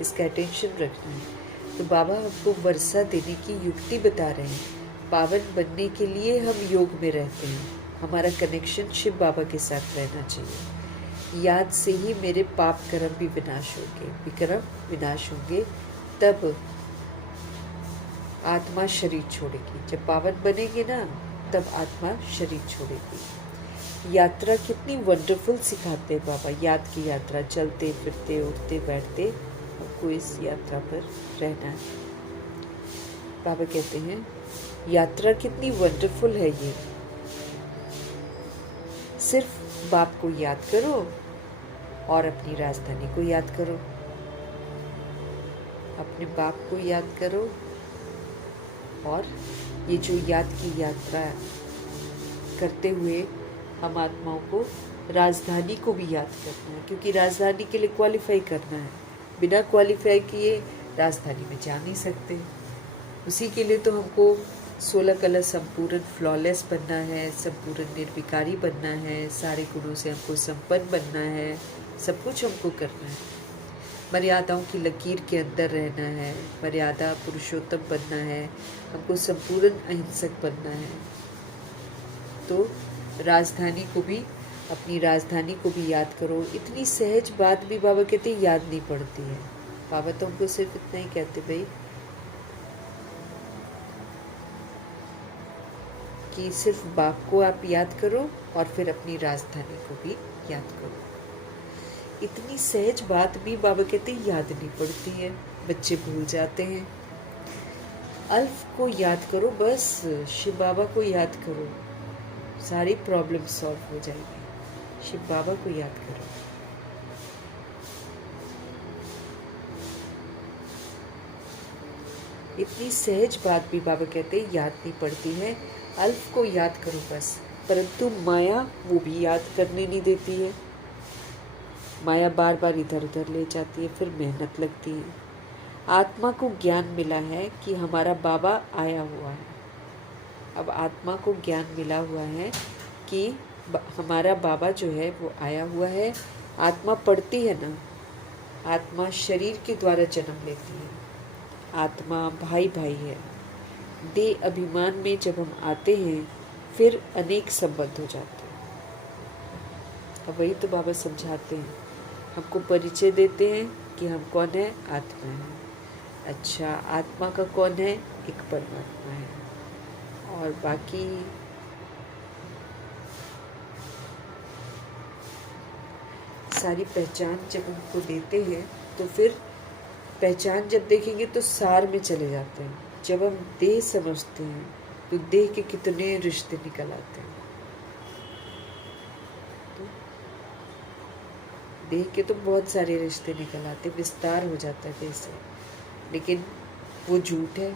इसका अटेंशन रखना है। तो बाबा हमको वर्षा देने की युक्ति बता रहे हैं। पावन बनने के लिए हम योग में रहते हैं। हमारा कनेक्शन शिव बाबा के साथ रहना चाहिए। याद से ही मेरे पाप कर्म भी विनाश होंगे, विक्रम विनाश होंगे, तब आत्मा शरीर छोड़ेगी। जब पावन बनेंगे ना, तब आत्मा शरीर छोड़ेगी। यात्रा कितनी वंडरफुल सिखाते हैं बाबा। याद की यात्रा, चलते फिरते उठते बैठते हमको इस यात्रा पर रहना है। बाबा कहते हैं यात्रा कितनी वंडरफुल है ये। सिर्फ बाप को याद करो और अपनी राजधानी को याद करो। अपने बाप को याद करो और ये जो याद की यात्रा करते हुए हम आत्माओं को राजधानी को भी याद करना है, क्योंकि राजधानी के लिए क्वालिफाई करना है। बिना क्वालिफाई किए राजधानी में जा नहीं सकते। उसी के लिए तो हमको 16 कला संपूर्ण फ्लॉलेस बनना है, संपूर्ण निर्विकारी बनना है, सारे गुणों से हमको संपन्न बनना है। सब कुछ हमको करना है। मर्यादाओं की लकीर के अंदर रहना है, मर्यादा पुरुषोत्तम बनना है, हमको संपूर्ण अहिंसक बनना है। तो राजधानी को भी, अपनी राजधानी को भी याद करो। इतनी सहज बात भी बाबा कहते याद नहीं पड़ती है। बाबा तो हमको सिर्फ इतना ही कहते भाई कि सिर्फ बाप को आप याद करो और फिर अपनी राजधानी को भी याद करो। इतनी सहज बात भी बाबा कहते याद नहीं पड़ती है। बच्चे भूल जाते हैं। अल्फ को याद करो, बस शिव बाबा को याद करो, सारी प्रॉब्लम सॉल्व हो जाएगी। शिव बाबा को याद करो। इतनी सहज बात भी बाबा कहते हैं याद नहीं पड़ती है। अल्फ को याद करो बस, परंतु माया वो भी याद करने नहीं देती है। माया बार बार इधर उधर ले जाती है, फिर मेहनत लगती है। आत्मा को ज्ञान मिला है कि हमारा बाबा आया हुआ है। अब आत्मा को ज्ञान मिला हुआ है कि हमारा बाबा जो है वो आया हुआ है। आत्मा पढ़ती है ना, आत्मा शरीर के द्वारा जन्म लेती है। आत्मा भाई भाई है। देह अभिमान में जब हम आते हैं फिर अनेक संबंध हो जाते हैं। अब वही तो बाबा समझाते हैं, हमको परिचय देते हैं कि हम कौन है, आत्मा है। अच्छा, आत्मा का कौन है, एक परमात्मा है। और बाकी सारी पहचान जब हमको देते हैं तो फिर पहचान जब देखेंगे तो सार में चले जाते हैं। जब हम देह समझते हैं तो देह के कितने रिश्ते निकल आते हैं। तो देह के तो बहुत सारे रिश्ते निकल आते, विस्तार हो जाता है देह से, लेकिन वो झूठ है।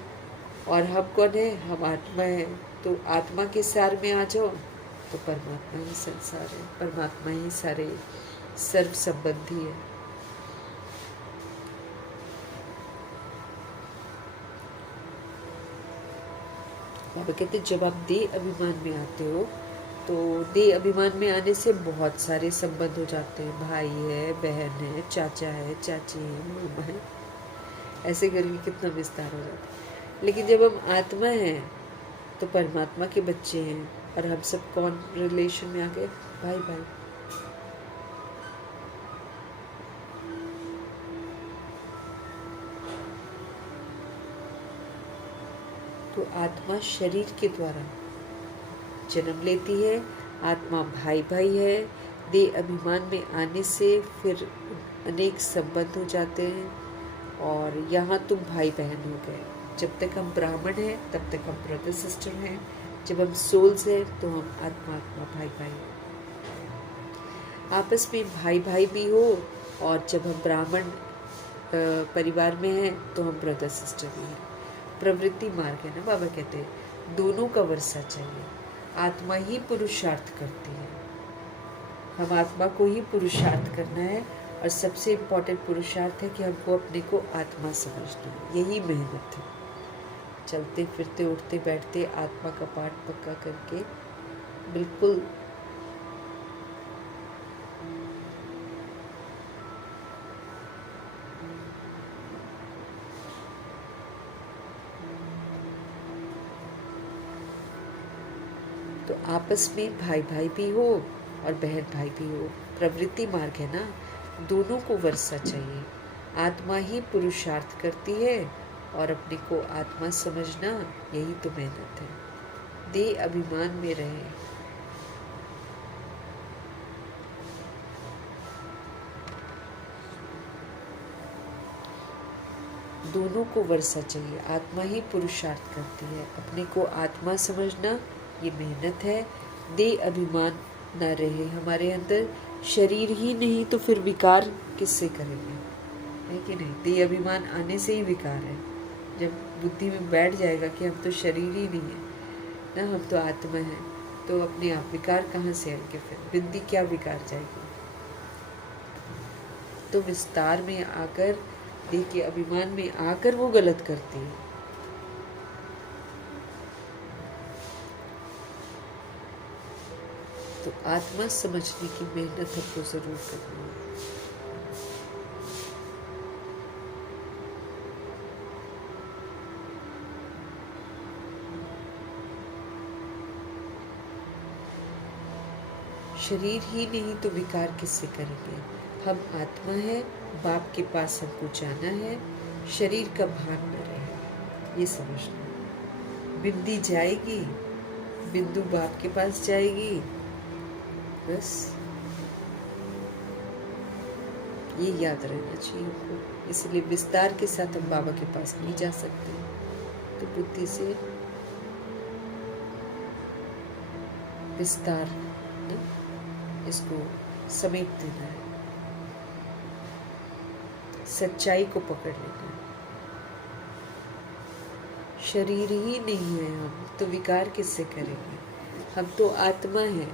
और हम कौन है, हम आत्मा है। तो आत्मा के सार में आ जाओ तो परमात्मा ही संसार है, परमात्मा ही सारे सर्व संबंधी है। बाबा कहते जब आप देह अभिमान में आते हो तो देह अभिमान में आने से बहुत सारे संबंध हो जाते हैं। भाई है, बहन है, चाचा है, चाची है, मामा है, ऐसे करके कितना विस्तार हो जाता है। लेकिन जब हम आत्मा हैं तो परमात्मा के बच्चे हैं। और हम सब कौन रिलेशन में आ गए, भाई भाई। तो आत्मा शरीर के द्वारा जन्म लेती है। आत्मा भाई भाई है। देह अभिमान में आने से फिर अनेक संबंध हो जाते हैं। और यहाँ तुम भाई बहन हो गए। जब तक हम ब्राह्मण हैं तब तक हम ब्रदर सिस्टर हैं। जब हम सोल्स हैं तो हम आत्मा आत्मा भाई भाई हैं। आपस में भाई भाई भी हो। और जब हम ब्राह्मण परिवार में हैं तो हम ब्रदर सिस्टर भी हैं। प्रवृत्ति मार्ग है ना, बाबा कहते हैं दोनों का वर्षा चाहिए। आत्मा ही पुरुषार्थ करती है। हम आत्मा को ही पुरुषार्थ करना है। और सबसे इम्पोर्टेंट पुरुषार्थ है कि हमको अपने को आत्मा समझना है। यही मेहनत है। चलते फिरते उठते बैठते आत्मा का पाठ पक्का करके बिल्कुल तो आपस में भाई भाई भी हो और बहन भाई भी हो। प्रवृत्ति मार्ग है ना, दोनों को वर्षा चाहिए। आत्मा ही पुरुषार्थ करती है और अपने को आत्मा समझना यही तो मेहनत है। देह अभिमान में रहे। दोनों को वर्षा चाहिए। आत्मा ही पुरुषार्थ करती है। अपने को आत्मा समझना ये मेहनत है। देह अभिमान न रहे हमारे अंदर। शरीर ही नहीं तो फिर विकार किससे करेंगे, है कि नहीं। देह अभिमान आने से ही विकार है। जब बुद्धि में बैठ जाएगा कि हम तो शरीर ही नहीं है ना, हम तो आत्मा है, तो अपने आप विकार कहाँ से आएंगे। फिर बुद्धि क्या विकार जाएगी। तो विस्तार में आकर, देह के अभिमान में आकर वो गलत करती है। तो आत्मा समझने की मेहनत हमको जरूर करनी है। शरीर ही नहीं तो विकार किससे करेंगे। हम आत्मा है, बाप के पास हमको जाना है। शरीर का भान न रहे, ये समझना। बिंदी जाएगी, बिंदु बाप के पास जाएगी, बस ये याद रहना चाहिए हमको। इसलिए विस्तार के साथ हम बाबा के पास नहीं जा सकते, तो बुद्धि से विस्तार इसको समेट देना है, सच्चाई को पकड़ लेना है। शरीर ही नहीं है हम, तो विकार किससे करेंगे? हम तो आत्मा है,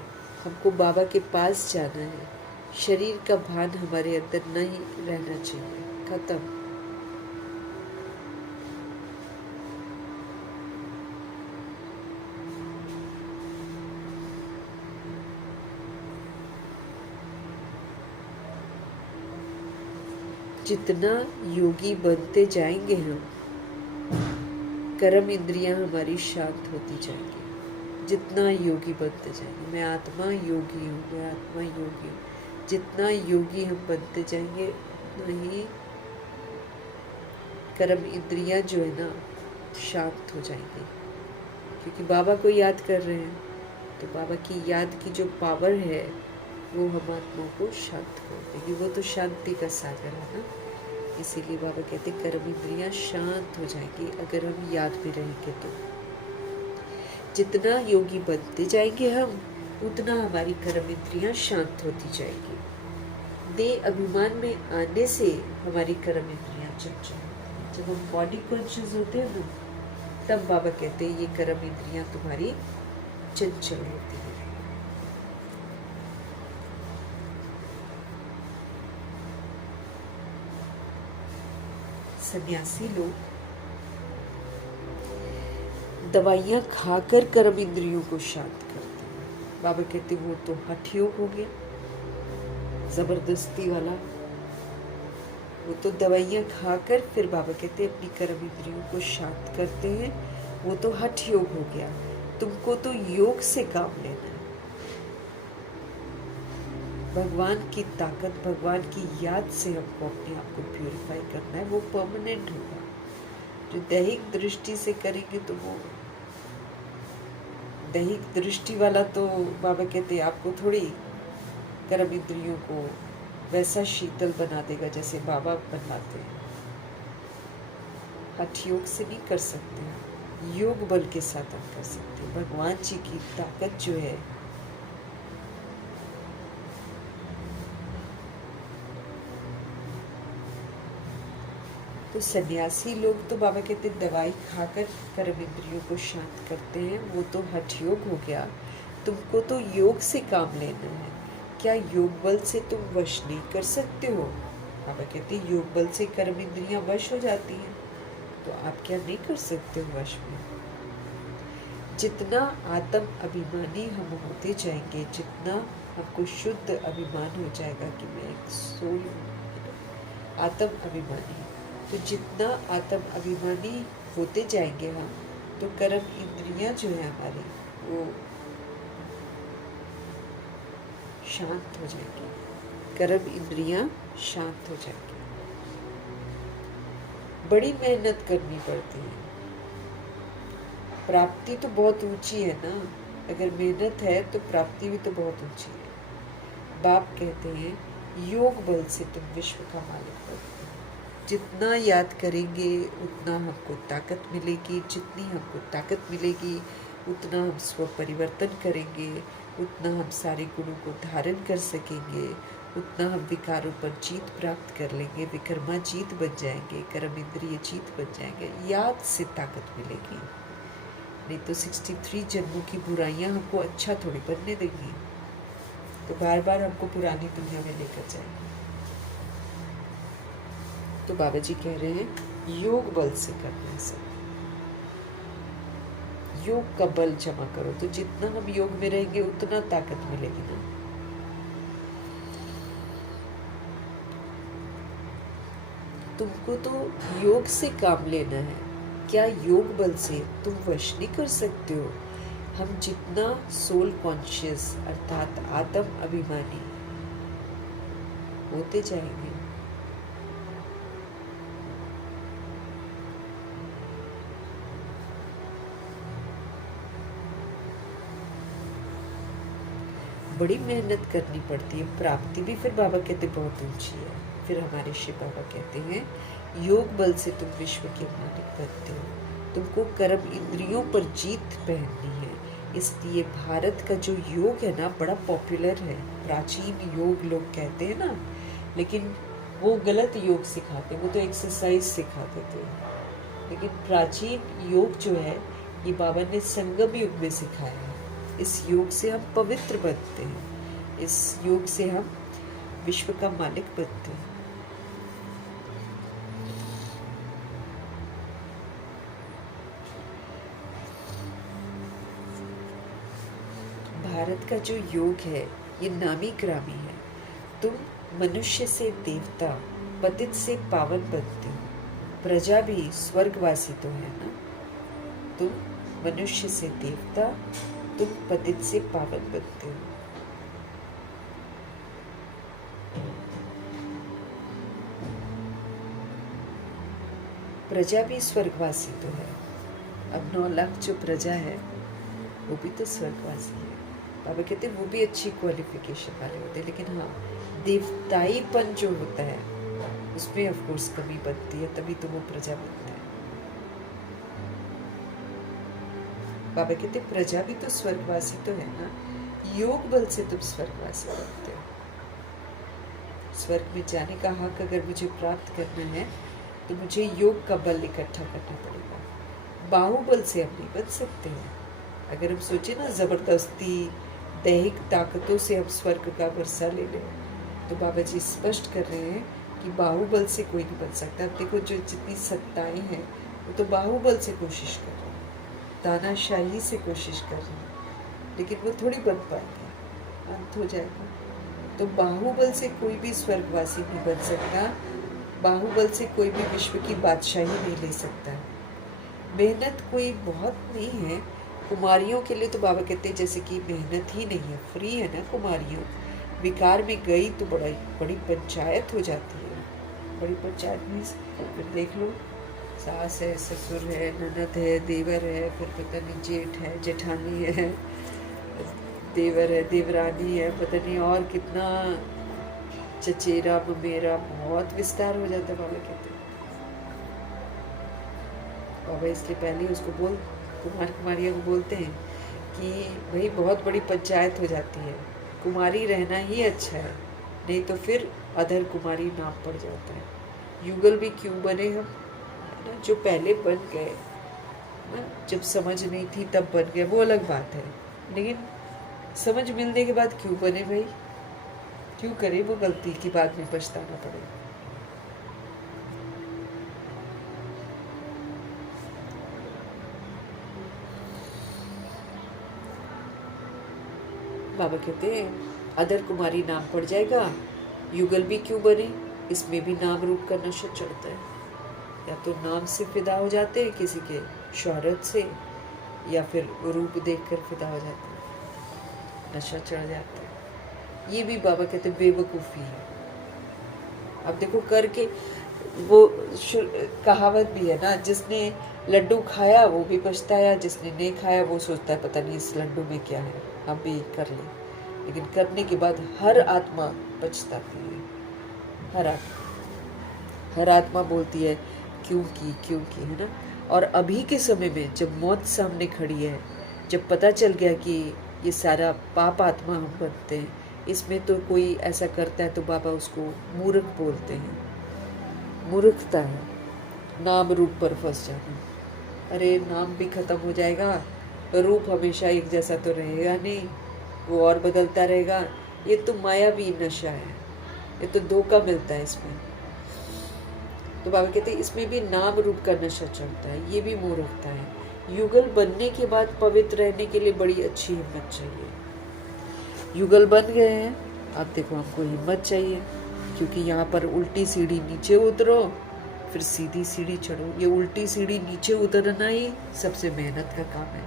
हमको बाबा के पास जाना है। शरीर का भान हमारे अंदर नहीं रहना चाहिए, खत्म। जितना योगी बनते जाएंगे हम, कर्म इंद्रियां हमारी शांत होती जाएंगी। जितना योगी बनते जाएंगे, मैं आत्मा योगी हूँ, मैं आत्मा योगी हूँ, जितना योगी हम बनते जाएंगे उतना ही कर्म इंद्रियां जो है ना शांत हो जाएंगी। क्योंकि बाबा को याद कर रहे हैं, तो बाबा की याद की जो पावर है वो हम आत्मा को शांत कर देगी। वो तो शांति का सागर है ना, इसीलिए बाबा कहते कर्म इंद्रियां शांत हो जाएंगी अगर हम याद में रहेंगे। तो जितना योगी बनते जाएंगे हम, उतना हमारी कर्म इंद्रियां शांत होती जाएगी। देह अभिमान में आने से हमारी कर्म इंद्रियां चंचल होती हैं। जब हम बॉडी कॉन्शियस होते हैं ना, तब बाबा कहते हैं ये कर्म इंद्रियां तुम्हारी चंचल होती है। सन्यासी लोग दवाइयां खाकर कर्म इंद्रियों को शांत करते हैं। बाबा कहते वो तो हठ योग हो गया, जबरदस्ती वाला। वो तो दवाइयां खाकर फिर बाबा कहते अपनी कर्म इंद्रियों को शांत करते हैं, वो तो हठ योग हो गया। तुमको तो योग से काम लेना है। भगवान की ताकत, भगवान की याद से हमको अपने आप को प्यूरिफाई करना है, वो परमानेंट होगा। जो दैहिक दृष्टि से करेंगे तो वो दैहिक दृष्टि वाला तो बाबा कहते आपको थोड़ी कर्म इंद्रियों को वैसा शीतल बना देगा जैसे बाबा बनाते हैं। हठ योग से नहीं कर सकते, योग बल के साथ हम कर सकते हैं। भगवान जी की ताकत जो है तो सन्यासी लोग तो बाबा कहते दवाई खाकर कर्म इंद्रियों को शांत करते हैं, वो तो हठ योग हो गया। तुमको तो योग से काम लेना है। क्या योग बल से तुम वश नहीं कर सकते हो? बाबा कहते योग बल से कर्म इंद्रियां वश हो जाती हैं, तो आप क्या नहीं कर सकते हो वश में? जितना आत्म अभिमानी हम होते जाएंगे, जितना हमको शुद्ध अभिमान हो जाएगा कि मैं एक सोल हूँ, आत्म अभिमानी, तो जितना आत्म अभिमानी होते जाएंगे हम, तो कर्म इंद्रियां जो है हमारी वो शांत हो जाएंगी। कर्म इंद्रियां शांत हो जाएंगी। बड़ी मेहनत करनी पड़ती है। प्राप्ति तो बहुत ऊंची है ना, अगर मेहनत है तो प्राप्ति भी तो बहुत ऊंची है। बाप कहते हैं योग बल से तुम विश्व का मालिक बनते हो। जितना याद करेंगे उतना हमको ताकत मिलेगी, जितनी हमको ताकत मिलेगी उतना हम स्व परिवर्तन करेंगे, उतना हम सारे गुणों को धारण कर सकेंगे, उतना हम विकारों पर जीत प्राप्त कर लेंगे, विकर्मा जीत बन जाएंगे, कर्म इंद्रिय जीत बन जाएंगे। याद से ताकत मिलेगी, नहीं तो 63 जन्मों की बुराइयां हमको अच्छा थोड़ी बनने देंगी, तो बार बार हमको पुरानी दुनिया में लेकर जाएंगे। तो बाबा जी कह रहे हैं योग बल से करना है सब। योग का बल जमा करो, तो जितना हम योग में रहेंगे उतना ताकत मिलेगी ना। तुमको तो योग से काम लेना है। क्या योग बल से तुम वश नहीं कर सकते हो? हम जितना सोल कॉन्शियस अर्थात आत्म अभिमानी होते जाएंगे, बड़ी मेहनत करनी पड़ती है। प्राप्ति भी फिर बाबा कहते बहुत ऊंची है। फिर हमारे शिव बाबा कहते हैं योग बल से तुम विश्व के मालिक बनते हो, तुमको कर्म इंद्रियों पर जीत पहननी है। इसलिए भारत का जो योग है ना बड़ा पॉपुलर है। प्राचीन योग लोग कहते हैं ना, लेकिन वो गलत योग सिखाते, वो तो एक्सरसाइज सिखाते थे। लेकिन प्राचीन योग जो है ये बाबा ने संगम युग में सिखाया है। इस योग से हम पवित्र बनते हैं, इस योग से हम विश्व का मालिक बनते हैं। भारत का जो योग है ये नामी ग्रामी है। तुम मनुष्य से देवता, पतित से पावन बनते हो। प्रजा भी स्वर्गवासी तो है ना। तुम मनुष्य से देवता, तुम पतित से पावन बनते हो। प्रजा भी स्वर्गवासी तो है। अब 9 लाख जो प्रजा है वो भी तो स्वर्गवासी है। बाबा कहते हैं वो भी अच्छी क्वालिफिकेशन वाले होते हैं, लेकिन हाँ देवताईपन जो होता है उसमें ऑफ कोर्स कमी बनती है, तभी तो वो प्रजा बनता है। बाबा कहते हैं प्रजा भी तो स्वर्गवासी तो है ना। योग बल से तुम स्वर्गवासी बनते हो। स्वर्ग में जाने का हक अगर मुझे प्राप्त करना है तो मुझे योग का बल इकट्ठा करना पड़ेगा। बाहुबल से हम नहीं बन सकते हैं। अगर हम सोचे ना जबरदस्ती दैहिक ताकतों से हम स्वर्ग का वर्षा ले लें, तो बाबा जी स्पष्ट कर रहे हैं कि बाहुबल से कोई नहीं बन सकता। अब देखो जो जितनी सत्ताएं हैं वो तो बाहुबल से कोशिश कर रहे हैं, तानाशाही से कोशिश कर रहे हैं, लेकिन वो थोड़ी बन पाएगी, अंत हो जाएगा। तो बाहुबल से कोई भी स्वर्गवासी नहीं बन सकता। बाहुबल से कोई भी विश्व की बादशाही नहीं ले सकता। मेहनत कोई बहुत नहीं है। कुमारियों के लिए तो बाबा कहते हैं जैसे कि मेहनत ही नहीं है, फ्री है ना। कुमारियों विकार में गई तो बड़ी पंचायत हो जाती है। बड़ी पंचायत में फिर देख लो, सास है, ससुर है, ननद है, देवर है, फिर पता नहीं जेठ है, जेठानी है, देवर है, देवरानी है, पता नहीं और कितना चचेरा ममेरा, बहुत विस्तार हो जाता है। बाबा कहते हैं बाबा इसलिए पहले उसको कुमारियों को बोलते हैं कि भाई बहुत बड़ी पंचायत हो जाती है, कुमारी रहना ही अच्छा है, नहीं तो फिर अधर कुमारी नाम पड़ जाता है। युगल भी क्यों बने हम, है ना, जो पहले बन गए ना, जब समझ नहीं थी तब बन गए, वो अलग बात है। लेकिन समझ मिलने के बाद क्यों बने भाई, क्यों करे वो गलती की बाद में पछताना पड़े। बाबा कहते हैं अदर कुमारी नाम पड़ जाएगा। युगल भी क्यों बने, इसमें भी नाम रूप का नशा चढ़ता है। या तो नाम से फिदा हो जाते हैं, किसी के शोहरत से, या फिर रूप देखकर फिदा हो जाते हैं, नशा चढ़ जाता है। ये भी बाबा कहते हैं बेवकूफ़ी है। अब देखो करके वो कहावत भी है ना, जिसने लड्डू खाया वो भी पछताया, जिसने नहीं खाया वो सोचता है पता नहीं इस लड्डू में क्या है, हम भी कर लें। लेकिन करने के बाद हर आत्मा पछताती है। हर आत्मा बोलती है क्यों की, है ना। और अभी के समय में जब मौत सामने खड़ी है, जब पता चल गया कि ये सारा पाप आत्मा हम बनते हैं, इसमें तो कोई ऐसा करता है तो बाबा उसको मूर्ख बोलते हैं। मूर्खता है नाम रूप पर फंस जाना। अरे नाम भी खत्म हो जाएगा, रूप हमेशा एक जैसा तो रहेगा नहीं, वो और बदलता रहेगा। ये तो मायावी नशा है, ये तो धोखा मिलता है इसमें। तो बाबा कहते हैं इसमें भी नाम रूप का नशा चलता है, ये भी मूर्खता है। युगल बनने के बाद पवित्र रहने के लिए बड़ी अच्छी हिम्मत चाहिए। युगल बन गए हैं, अब देखो हमको हिम्मत चाहिए, क्योंकि यहाँ पर उल्टी सीढ़ी नीचे उतरो फिर सीधी सीढ़ी चढ़ो। ये उल्टी सीढ़ी नीचे उतरना ही सबसे मेहनत का काम है,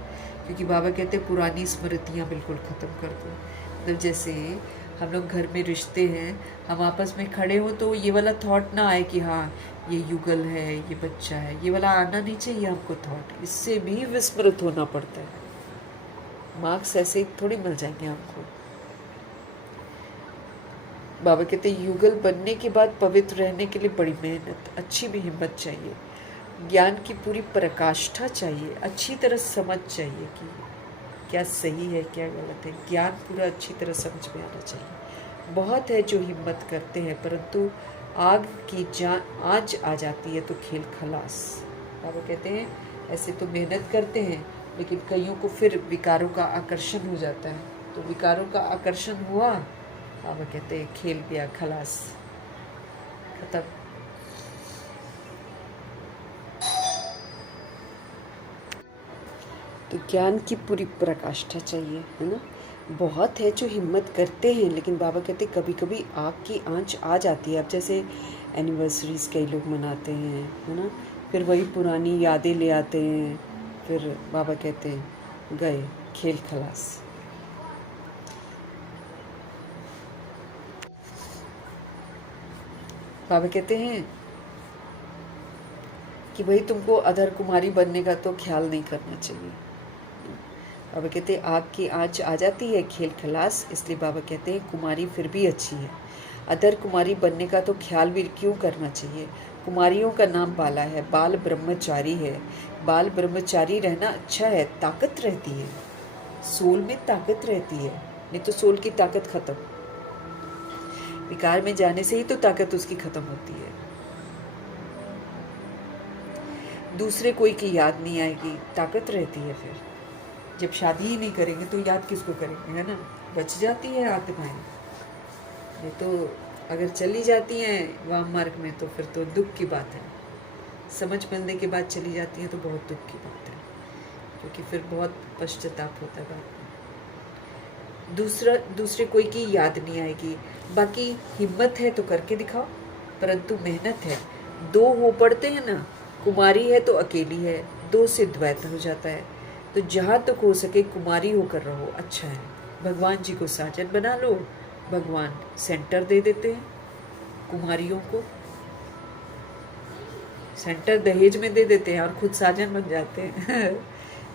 क्योंकि बाबा कहते हैं पुरानी स्मृतियाँ बिल्कुल ख़त्म कर दो। मतलब जैसे हम लोग घर में रिश्ते हैं, हम आपस में खड़े हो तो ये वाला थॉट ना आए कि हाँ ये युगल है, ये बच्चा है, ये वाला आना नहीं चाहिए हमको थॉट। इससे भी विस्मृत होना पड़ता है। मार्क्स ऐसे थोड़ी मिल जाएंगे हमको। बाबा कहते हैं युगल बनने के बाद पवित्र रहने के लिए बड़ी मेहनत, अच्छी भी हिम्मत चाहिए, ज्ञान की पूरी प्रकाष्ठा चाहिए, अच्छी तरह समझ चाहिए कि क्या सही है क्या गलत है, ज्ञान पूरा अच्छी तरह समझ में आना चाहिए। बहुत है जो हिम्मत करते हैं परंतु आग की जान आज आ जाती है तो खेल खलास। बाबा कहते हैं ऐसे तो मेहनत करते हैं लेकिन कईयों को फिर विकारों का आकर्षण हो जाता है, तो विकारों का आकर्षण हुआ, बाबा कहते हैं खेल गया खलास, खत्म। तो ज्ञान की पूरी प्रकाष्ठा चाहिए, है ना। बहुत है जो हिम्मत करते हैं लेकिन बाबा कहते कभी कभी आग की आंच आ जाती है। अब जैसे एनिवर्सरीज कई लोग मनाते हैं, है ना, फिर वही पुरानी यादें ले आते हैं, फिर बाबा कहते हैं गए खेल खलास। बाबा कहते हैं कि भाई तुमको अधर कुमारी बनने का तो ख्याल नहीं करना चाहिए। बाबा कहते हैं आग की आंच आ जाती है खेल खलास, इसलिए बाबा कहते हैं कुमारी फिर भी अच्छी है, अधर कुमारी बनने का तो ख्याल भी क्यों करना चाहिए। कुमारियों का नाम बाला है, बाल ब्रह्मचारी है, बाल ब्रह्मचारी रहना अच्छा है, ताकत रहती है, सोल में ताकत रहती है, नहीं तो सोल की ताकत खत्म, विकार में जाने से ही तो ताकत उसकी खत्म होती है। दूसरे कोई की याद नहीं आएगी, ताकत रहती है। फिर जब शादी ही नहीं करेंगे तो याद किसको करेंगे, है ना, बच जाती है आत्माएं। नहीं तो अगर चली जाती हैं वाम मार्ग में तो फिर तो दुख की बात है, समझ मिलने के बाद चली जाती हैं तो बहुत दुख की बात है, क्योंकि फिर बहुत पश्चाताप होता है बाद में। दूसरे कोई की याद नहीं आएगी। बाकी हिम्मत है तो करके दिखाओ, परंतु मेहनत है। दो हो पड़ते हैं ना, कुमारी है तो अकेली है, दो से द्वैत हो जाता है, तो जहाँ तक हो सके कुमारी होकर रहो, अच्छा है। भगवान जी को साजन बना लो, भगवान सेंटर दे देते हैं कुमारियों को, सेंटर दहेज में दे देते हैं और खुद साजन बन जाते हैं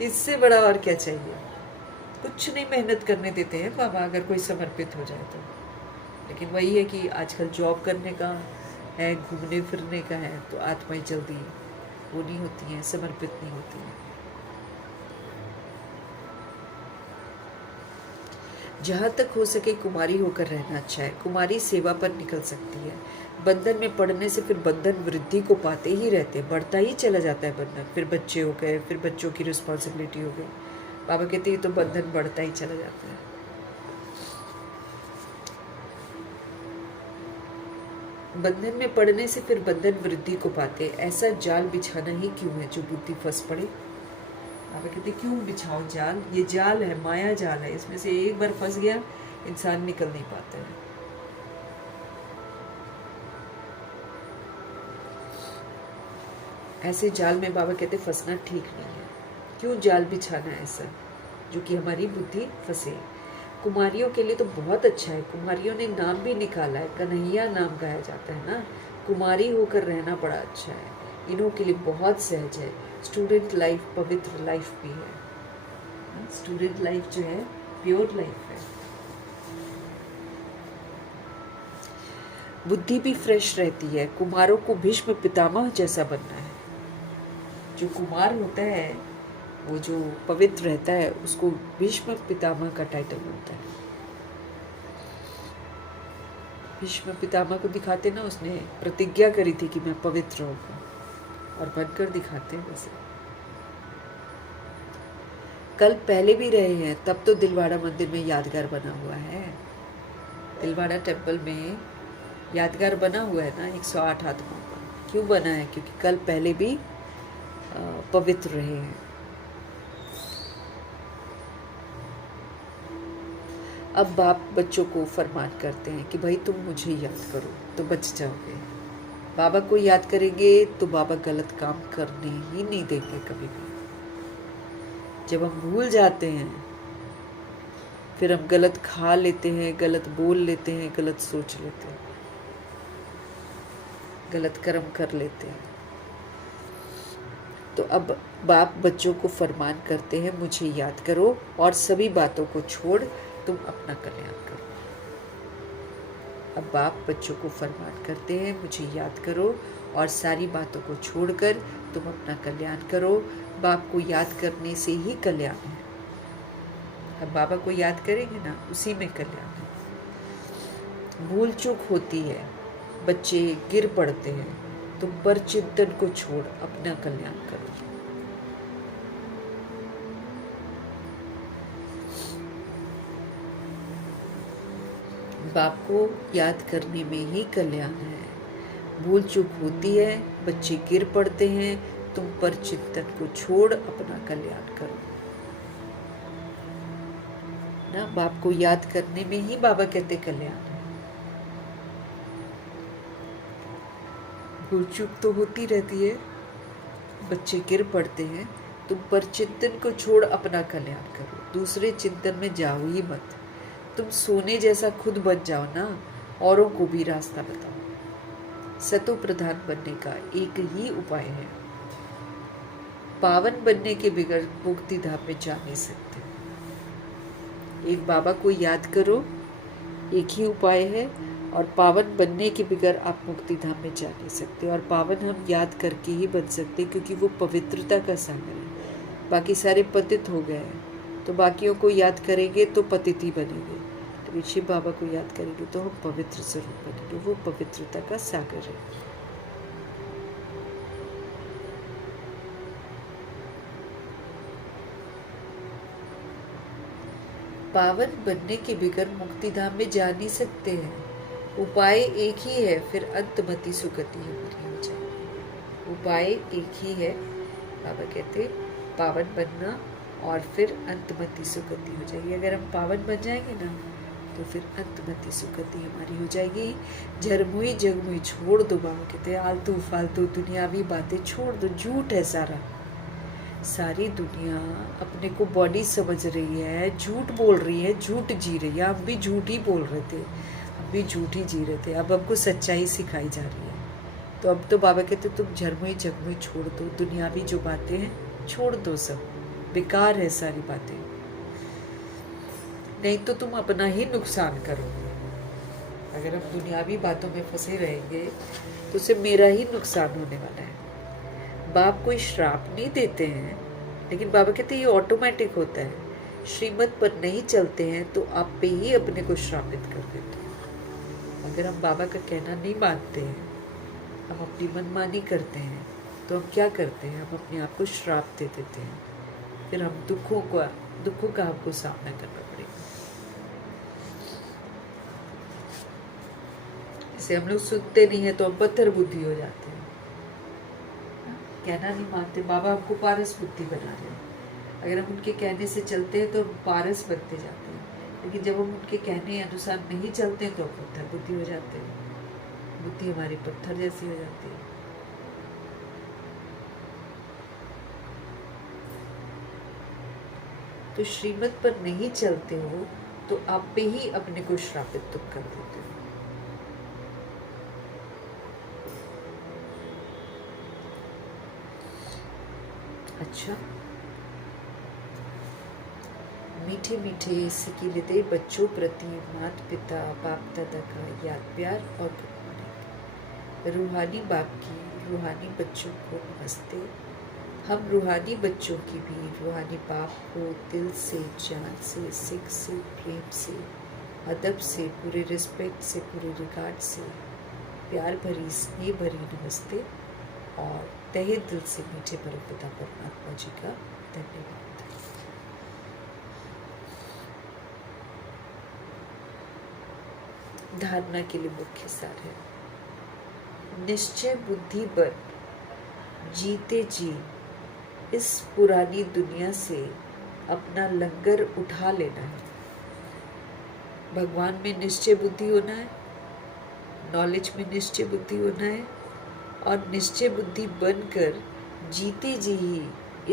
इससे बड़ा और क्या चाहिए। कुछ नहीं मेहनत करने देते हैं बाबा अगर कोई समर्पित हो जाए तो। लेकिन वही है कि आजकल जॉब करने का है, घूमने फिरने का है, तो आत्माएं जल्दी वो नहीं होती हैं, समर्पित नहीं होती हैं। जहाँ तक हो सके कुमारी होकर रहना अच्छा है। कुमारी सेवा पर निकल सकती है। बंधन में पड़ने से फिर बंधन वृद्धि को पाते ही रहते, बढ़ता ही चला जाता है बंधन। फिर बच्चे हो गए, फिर बच्चों की रिस्पॉन्सिबिलिटी हो गई, बाबा कहते हैं तो बंधन बढ़ता ही चला जाता है। बंधन में पड़ने से फिर बंधन वृद्धि को पाते, ऐसा जाल बिछाना ही क्यों है जो बुद्धि फंस पड़े। बाबा कहते क्यों बिछाओ जाल, ये जाल है, माया जाल है, इसमें से एक बार फंस गया इंसान निकल नहीं पाता है। ऐसे जाल में बाबा कहते फंसना ठीक नहीं है। क्यों जाल बिछाना ऐसा जो कि हमारी बुद्धि फंसे। कुमारियों के लिए तो बहुत अच्छा है, कुमारियों ने नाम भी निकाला है, कन्हैया नाम गाया जाता है ना। कुमारी होकर रहना बड़ा अच्छा है, इन्हों के लिए बहुत सहज है। स्टूडेंट लाइफ पवित्र लाइफ भी है, स्टूडेंट लाइफ जो है प्योर लाइफ है। बुद्धि भी फ्रेश रहती है। कुमारों को भीष्म पितामह जैसा बनना है। जो कुमार होता है वो जो पवित्र रहता है उसको भीष्म पितामह का टाइटल मिलता है। भीष्म पितामह को दिखाते ना, उसने प्रतिज्ञा करी थी कि मैं पवित्र होगा, और बनकर दिखाते हैं वैसे। कल पहले भी रहे हैं, तब तो दिलवाड़ा मंदिर में यादगार बना हुआ है। दिलवाड़ा टेम्पल में यादगार बना हुआ है ना 108 आत्माओं का। क्यों बना है? क्योंकि कल पहले भी पवित्र रहे हैं। अब बाप बच्चों को फरमान करते हैं कि भाई तुम मुझे याद करो तो बच जाओगे। बाबा को याद करेंगे तो बाबा गलत काम करने ही नहीं देंगे कभी भी। जब हम भूल जाते हैं फिर हम गलत खा लेते हैं, गलत बोल लेते हैं, गलत सोच लेते हैं, गलत कर्म कर लेते हैं। तो अब बाप बच्चों को फरमान करते हैं मुझे याद करो और सभी बातों को छोड़ तुम अपना कल्याण करो। अब बाप बच्चों को फरमान करते हैं, मुझे याद करो और सारी बातों को छोड़कर तुम अपना कल्याण करो। बाप को याद करने से ही कल्याण है। अब बाबा को याद करेंगे ना, उसी में कल्याण है। भूल चूक होती है, बच्चे गिर पड़ते हैं, तुम पर चिंतन को छोड़ अपना कल्याण करो। बाप को याद करने में ही कल्याण है। भूल चूक होती है, बच्चे गिर पड़ते हैं, तुम पर चिंतन को छोड़ अपना कल्याण करो ना। बाप को याद करने में ही बाबा कहते कल्याण है। भूल चूक तो होती रहती है, बच्चे गिर पड़ते हैं, तुम पर चिंतन को छोड़ अपना कल्याण करो। दूसरे चिंतन में जाओ ही मत। तुम सोने जैसा खुद बन जाओ ना, औरों को भी रास्ता बताओ। सतो प्रधान बनने का एक ही उपाय है। पावन बनने के बगैर मुक्ति धाम में जा नहीं सकते। एक बाबा को याद करो, एक ही उपाय है, और पावन बनने के बगैर आप मुक्ति धाम में जा नहीं सकते। और पावन हम याद करके ही बन सकते, क्योंकि वो पवित्रता का सागर है। बाकी सारे पतित हो गए हैं, तो बाकियों को याद करेंगे तो पतित ही बनेंगे, लेकिन शिव बाबा को याद करेंगे तो हम पवित्र जरूर बनेंगे। वो पवित्रता का सागर है। पावन बनने के बगैर मुक्ति धाम में जा नहीं सकते हैं। उपाय एक ही है, फिर अंतमति सुगति हमारी हो जाएगी। उपाय एक ही है, बाबा कहते पावन बनना और फिर अंतमति सुगति हो जाएगी। अगर हम पावन बन जाएंगे ना, तो फिर अंतमति सुगति हमारी हो जाएगी। झरमुई जगमुई छोड़ दो, बाबा कहते आलतू फालतू दुनियावी बातें छोड़ दो। झूठ है सारा। सारी दुनिया अपने को बॉडी समझ रही है, झूठ बोल रही है, झूठ जी रही है। हम भी झूठ ही बोल रहे थे, हम भी झूठ ही जी रहे थे। अब हमको सच्चाई सिखाई जा रही है। तो अब तो बाबा कहते तुम झरमुई जगमुई छोड़ दो, दुनियावी जो बातें हैं छोड़ दो, सब बेकार है सारी बातें, नहीं तो तुम अपना ही नुकसान करोगे। अगर हम दुनियावी बातों में फंसे रहेंगे तो उससे मेरा ही नुकसान होने वाला है। बाप कोई श्राप नहीं देते हैं, लेकिन बाबा कहते हैं ये ऑटोमेटिक होता है। श्रीमत पर नहीं चलते हैं तो आप पे ही अपने को श्रापित कर देते हैं। अगर हम बाबा का कहना नहीं मानते हैं, हम अपनी मनमानी करते हैं, तो हम क्या करते हैं, हम अपने आप को श्राप दे देते हैं। फिर हम दुखों का हमको सामना करना पड़ेगा। जैसे हम लोग सुनते नहीं है तो हम पत्थर बुद्धि हो जाते हैं, कहना नहीं मानते। बाबा हमको पारस बुद्धि बना रहे हैं। अगर हम उनके कहने से चलते हैं तो हम पारस बनते जाते हैं, लेकिन जब हम उनके कहने अनुसार नहीं चलते हैं तो हम पत्थर बुद्धि हो जाते हैं। बुद्धि हमारी पत्थर जैसी हो जाती है। तो श्रीमत पर नहीं चलते हो तो आप पे ही अपने को श्रापित तुम कर देते हो। अच्छा, मीठे मीठे सिकिलते बच्चों प्रति माता पिता बाप दादा का याद प्यार और गुड मॉर्निंग। रूहानी बाप की रूहानी बच्चों को नमस्ते। हम रूहानी बच्चों की भी रूहानी बाप को दिल से, जान से, सिख से, प्रेम से, अदब से, पूरे रिस्पेक्ट से, पूरे रिगार्ड से प्यार भरी स्नेह भरी नमस्ते और तहे दिल से मीठे परमपिता परमात्मा जी का धन्यवाद। धारणा के लिए मुख्य सार है, निश्चय बुद्धि बन जीते जी इस पुरानी दुनिया से अपना लंगर उठा लेना है। भगवान में निश्चय बुद्धि होना है, नॉलेज में निश्चय बुद्धि होना है, और निश्चय बुद्धि बनकर जीते जी ही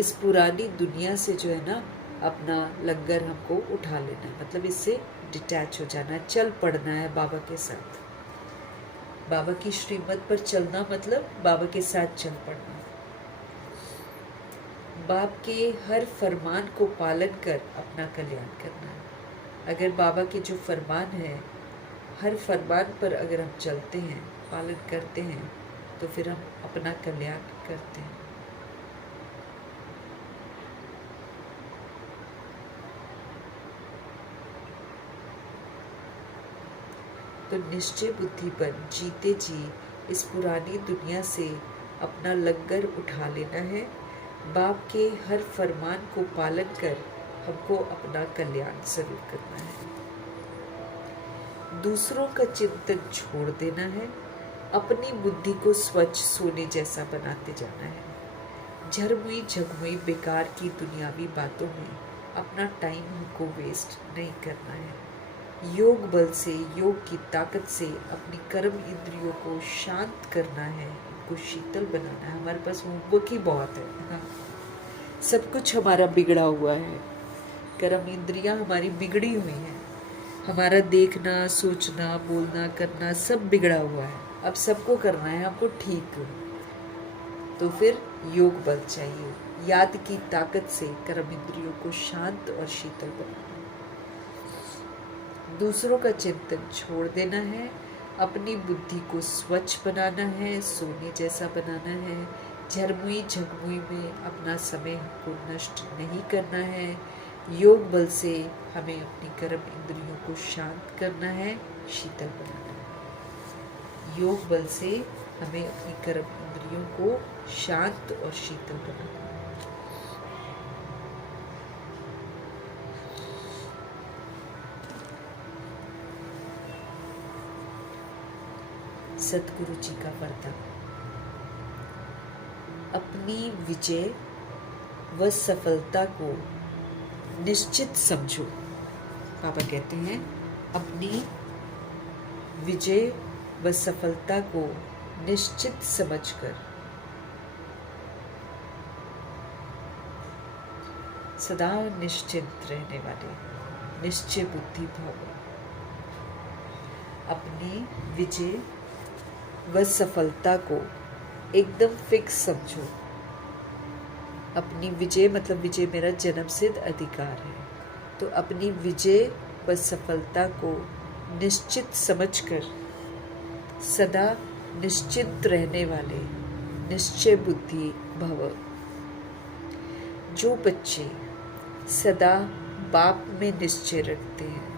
इस पुरानी दुनिया से जो है ना अपना लंगर हमको उठा लेना है। मतलब इससे डिटैच हो जाना है, चल पड़ना है बाबा के साथ। बाबा की श्रीमत पर चलना मतलब बाबा के साथ चल पड़ना। बाप के हर फरमान को पालन कर अपना कल्याण करना है। अगर बाबा के जो फरमान है हर फरमान पर अगर हम चलते हैं, पालन करते हैं, तो फिर हम अपना कल्याण करते हैं। तो निश्चय बुद्धि पर जीते जी इस पुरानी दुनिया से अपना लंगर उठा लेना है। बाप के हर फरमान को पालन कर हमको अपना कल्याण जरूर करना है। दूसरों का चिंतन छोड़ देना है। अपनी बुद्धि को स्वच्छ सोने जैसा बनाते जाना है। झरमुई झगमुई बेकार की दुनियावी बातों में अपना टाइम हमको वेस्ट नहीं करना है। योग बल से, योग की ताकत से अपनी कर्म इंद्रियों को शांत करना है, इनको शीतल बनाना है। हमारे पास होमवर्क ही बहुत है, हाँ। सब कुछ हमारा बिगड़ा हुआ है, कर्म इंद्रियां हमारी बिगड़ी हुई हैं। हमारा देखना, सोचना, बोलना, करना सब बिगड़ा हुआ है। अब सबको करना है हमको ठीक, तो फिर योग बल चाहिए। याद की ताकत से कर्म इंद्रियों को शांत और शीतल बनाना। दूसरों का चिंतन छोड़ देना है। अपनी बुद्धि को स्वच्छ बनाना है, सोने जैसा बनाना है। झरमुई झगमुई में अपना समय को नष्ट नहीं करना है। योग बल से हमें अपनी कर्म इंद्रियों को शांत करना है, शीतल बनाना है। योग बल से हमें अपनी कर्म इंद्रियों को शांत और शीतल बनाना है। सतगुरु जी का वरदान। अपनी विजय व सफलता को निश्चित समझो। पापा कहते हैं अपनी विजय व सफलता को निश्चित समझकर सदा निश्चिंत रहने वाले निश्चय बुद्धि भव। अपनी विजय व सफलता को एकदम फिक्स समझो। अपनी विजय मतलब विजय मेरा जन्मसिद्ध अधिकार है, तो अपनी विजय व सफलता को निश्चित समझकर सदा निश्चिंत रहने वाले निश्चय बुद्धि भव। जो बच्चे सदा बाप में निश्चय रखते हैं,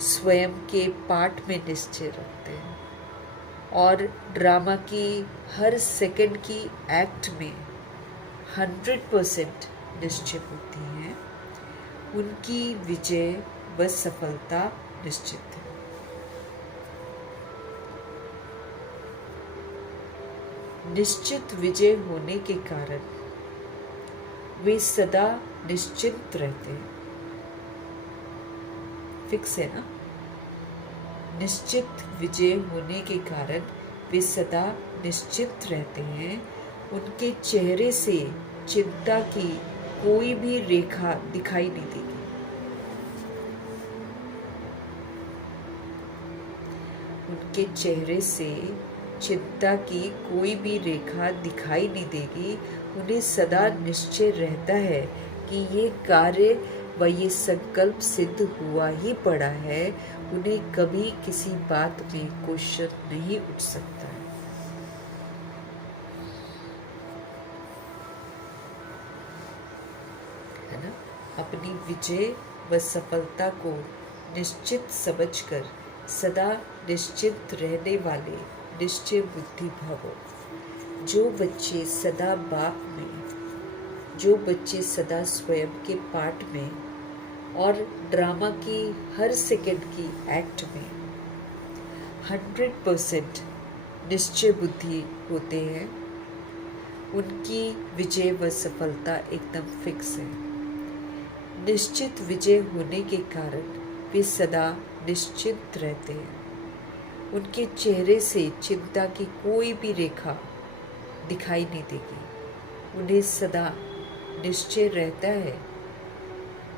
स्वयं के पाठ में निश्चय रखते हैं और ड्रामा की हर सेकंड की एक्ट में 100% निश्चय बुद्धि है, उनकी विजय व सफलता निश्चित है। निश्चित विजय होने के कारण वे सदा निश्चिंत रहते हैं। फिक्स है ना? निश्चित विजय होने के कारण वे सदा निश्चित रहते हैं। उनके चेहरे से चिंता की कोई भी रेखा दिखाई नहीं देगी। उनके चेहरे से चिंता की कोई भी रेखा दिखाई नहीं देगी। उन्हें सदा निश्चय रहता है कि ये कार्य व ये संकल्प सिद्ध हुआ ही पड़ा है। उन्हें कभी किसी बात में क्वेश्चन नहीं उठ सकता है। है ना? अपनी विजय व सफलता को निश्चित समझकर सदा निश्चित रहने वाले निश्चय बुद्धि भव। जो बच्चे सदा बाप में, जो बच्चे सदा स्वयं के पाठ में और ड्रामा की हर सेकंड की एक्ट में 100% निश्चय बुद्धि होते हैं, उनकी विजय व सफलता एकदम फिक्स है। निश्चित विजय होने के कारण वे सदा निश्चित रहते हैं। उनके चेहरे से चिंता की कोई भी रेखा दिखाई नहीं देगी। उन्हें सदा निश्चय रहता है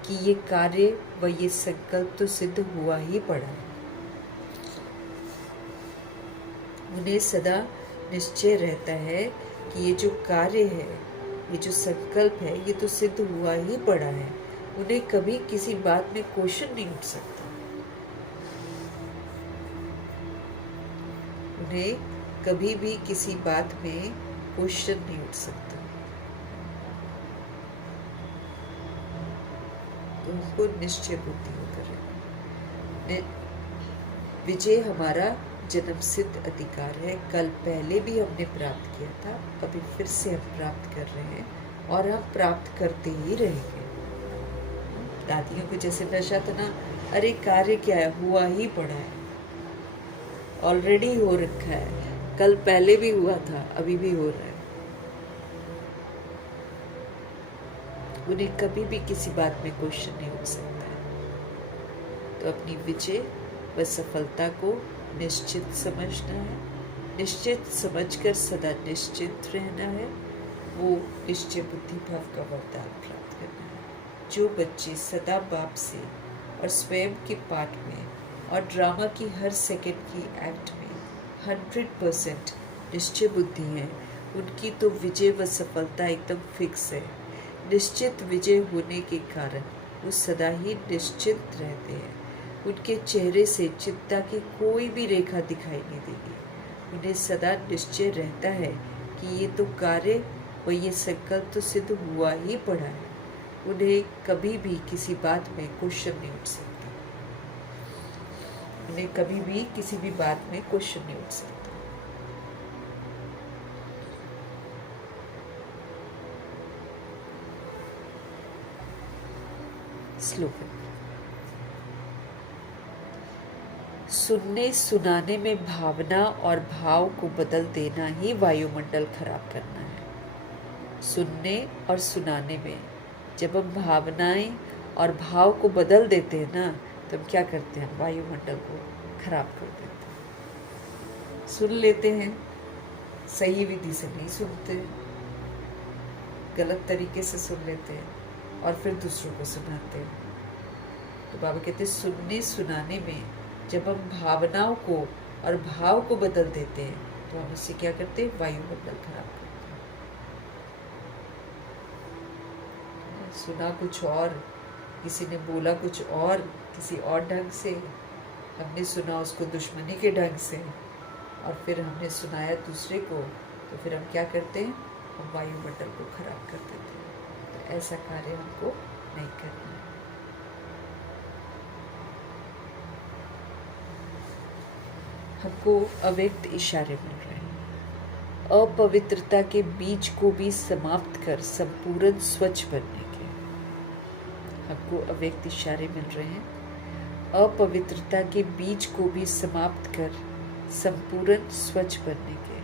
कि ये कार्य व ये संकल्प तो सिद्ध हुआ ही पड़ा है। उन्हें सदा निश्चय रहता है कि ये जो कार्य है, ये जो संकल्प है, ये तो सिद्ध हुआ ही पड़ा है। उन्हें कभी किसी बात में क्वेश्चन नहीं उठ सकता। उन्हें कभी भी किसी बात में क्वेश्चन नहीं उठ सकता। तो उनको निश्चय बुद्धि होकर है। विजय हमारा जन्मसिद्ध अधिकार है। कल पहले भी हमने प्राप्त किया था, अभी फिर से हम प्राप्त कर रहे हैं और हम प्राप्त करते ही रहेंगे। दादियों को जैसे नशा था ना, अरे कार्य क्या है, हुआ ही पड़ा है, ऑलरेडी हो रखा है, कल पहले भी हुआ था, अभी भी हो रहा है। उन्हें कभी भी किसी बात में क्वेश्चन नहीं उठ सकता है। तो अपनी विजय व सफलता को निश्चित समझना है, निश्चित समझकर सदा निश्चित रहना है। वो निश्चय बुद्धि भाव का वरदान प्राप्त करना है। जो बच्चे सदा बाप से और स्वयं के पाठ में और ड्रामा की हर सेकंड की एक्ट में 100% निश्चय बुद्धि है, उनकी तो विजय व सफलता एकदम फिक्स है। निश्चित विजय होने के कारण वो सदा ही निश्चित रहते हैं। उनके चेहरे से चिंता की कोई भी रेखा दिखाई नहीं देगी। उन्हें सदा निश्चय रहता है कि ये तो कार्य व ये संकल्प तो सिद्ध हुआ ही पड़ा है। उन्हें कभी भी किसी बात में क्वेश्चन नहीं उठ सकता। उन्हें कभी भी किसी भी बात में क्वेश्चन नहीं उठ सकता। स्लोगन। सुनने सुनाने में भावना और भाव को बदल देना ही वायुमंडल खराब करना है। सुनने और सुनाने में जब हम भावनाएं और भाव को बदल देते हैं ना, तो हम क्या करते हैं, वायुमंडल को खराब कर देते हैं। सुन लेते हैं, सही विधि से नहीं सुनते, गलत तरीके से सुन लेते हैं और फिर दूसरों को सुनाते हैं। तो बाबा कहते हैं सुनने सुनाने में जब हम भावनाओं को और भाव को बदल देते हैं, तो हम उससे क्या करते हैं, वायुमंडल खराब करते हैं। सुना कुछ और, किसी ने बोला कुछ और, किसी और ढंग से, हमने सुना उसको दुश्मनी के ढंग से, और फिर हमने सुनाया दूसरे को, तो फिर हम क्या करते हैं, हम वायुमंडल को खराब कर देते हैं। तो ऐसा कार्य हमको नहीं करना है। हमको अव्यक्त इशारे मिल रहे हैं अपवित्रता के बीज को भी समाप्त कर संपूर्ण स्वच्छ बनने के। हमको अव्यक्त इशारे मिल रहे हैं अपवित्रता के बीज को भी समाप्त कर संपूर्ण स्वच्छ बनने के।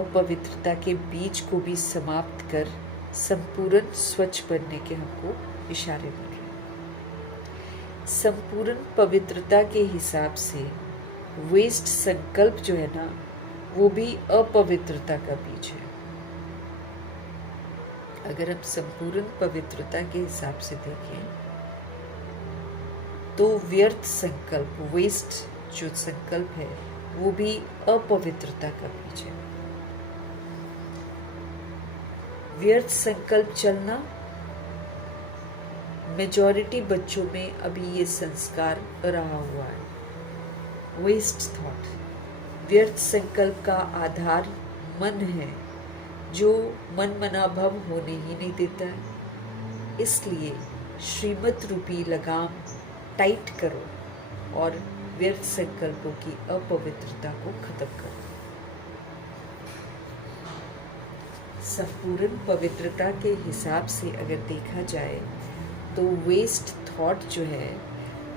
अपवित्रता के बीज को भी समाप्त कर संपूर्ण स्वच्छ बनने के हमको इशारे मिल रहे हैं। संपूर्ण पवित्रता के हिसाब से वेस्ट संकल्प जो है ना, वो भी अपवित्रता का बीज है। अगर हम संपूर्ण पवित्रता के हिसाब से देखें तो व्यर्थ संकल्प, वेस्ट जो संकल्प है, वो भी अपवित्रता का बीज है। व्यर्थ संकल्प चलना, मेजॉरिटी बच्चों में अभी ये संस्कार रहा हुआ है। वेस्ट थॉट, व्यर्थ संकल्प का आधार मन है, जो मन मनाभव होने ही नहीं देता है। इसलिए श्रीमत रूपी लगाम टाइट करो और व्यर्थ संकल्पों की अपवित्रता को खत्म करो। संपूर्ण पवित्रता के हिसाब से अगर देखा जाए तो वेस्ट थॉट जो है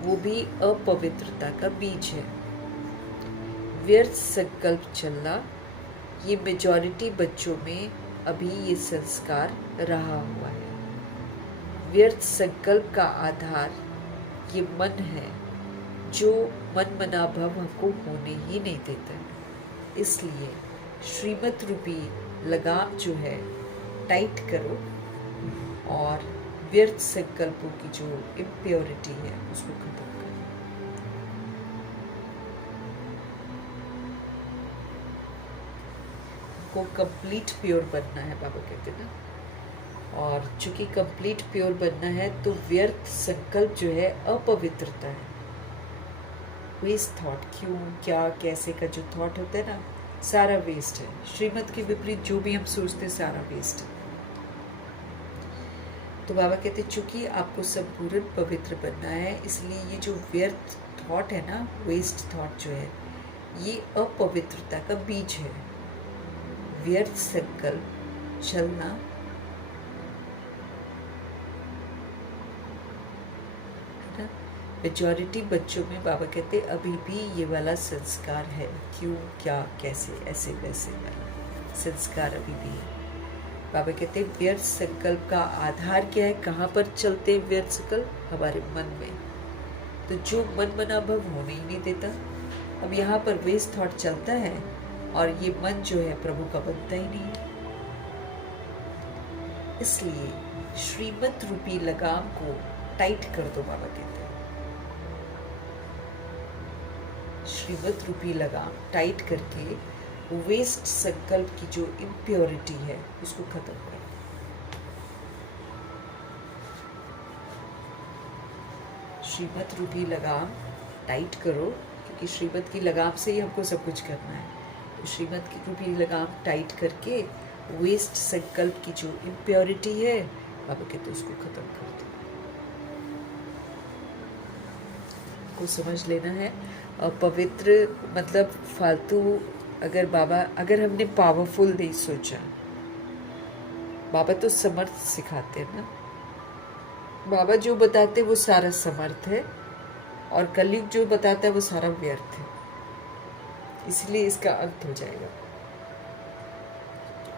वो भी अपवित्रता का बीज है। व्यर्थ संकल्प चलना, ये मेजॉरिटी बच्चों में अभी ये संस्कार रहा हुआ है। व्यर्थ संकल्प का आधार ये मन है, जो मन मनाभव हमको होने ही नहीं देता है। इसलिए श्रीमत रूपी लगाम जो है टाइट करो और व्यर्थ संकल्पों की जो इम्प्योरिटी है उसको खत्म करो। आपको कंप्लीट प्योर बनना है, बाबा कहते हैं ना। और चूंकि कंप्लीट प्योर बनना है तो व्यर्थ संकल्प जो है अपवित्रता है, वेस्ट थॉट, क्यों क्या कैसे का जो थॉट होता है ना, सारा वेस्ट है। श्रीमत के विपरीत जो भी हम सोचते सारा वेस्ट है। तो बाबा कहते चूंकि आपको संपूर्ण पवित्र बनना है, इसलिए ये जो व्यर्थ थॉट है ना, वेस्ट थॉट जो है, ये अपवित्रता का बीज है। व्यर्थ संकल्प चलना है ना। मेजॉरिटी बच्चों में बाबा कहते अभी भी ये वाला संस्कार है, क्यों क्या कैसे ऐसे वैसे वाला संस्कार अभी भी है। बाबा कहते हैं व्यर्थ संकल्प का आधार क्या है, कहाँ पर चलते हैं व्यर्थ संकल्प, हमारे मन में। तो जो मन बना भव होने ही नहीं देता। अब यहाँ पर वेस्ट थॉट चलता है और ये मन जो है प्रभु का बनता ही नहीं है। इसलिए श्रीमत रूपी लगाम को टाइट कर दो, बाबा कहते हैं। श्रीमत रूपी लगाम टाइट करके वेस्ट संकल्प की जो इम्प्योरिटी है उसको खत्म करो। श्रीमत रूपी लगाम टाइट करो, क्योंकि श्रीमत की लगाम से ही हमको सब कुछ करना है। तो श्रीमत की रूपी लगाम टाइट करके वेस्ट संकल्प की जो इम्प्योरिटी है, बाबा कहते उसको खत्म कर दो। को समझ लेना है। और पवित्र मतलब फालतू, अगर हमने पावरफुल नहीं सोचा, बाबा तो समर्थ सिखाते हैं ना। बाबा जो बताते वो सारा समर्थ है, और कलयुग जो बताता है वो सारा व्यर्थ है। इसलिए इसका अंत हो जाएगा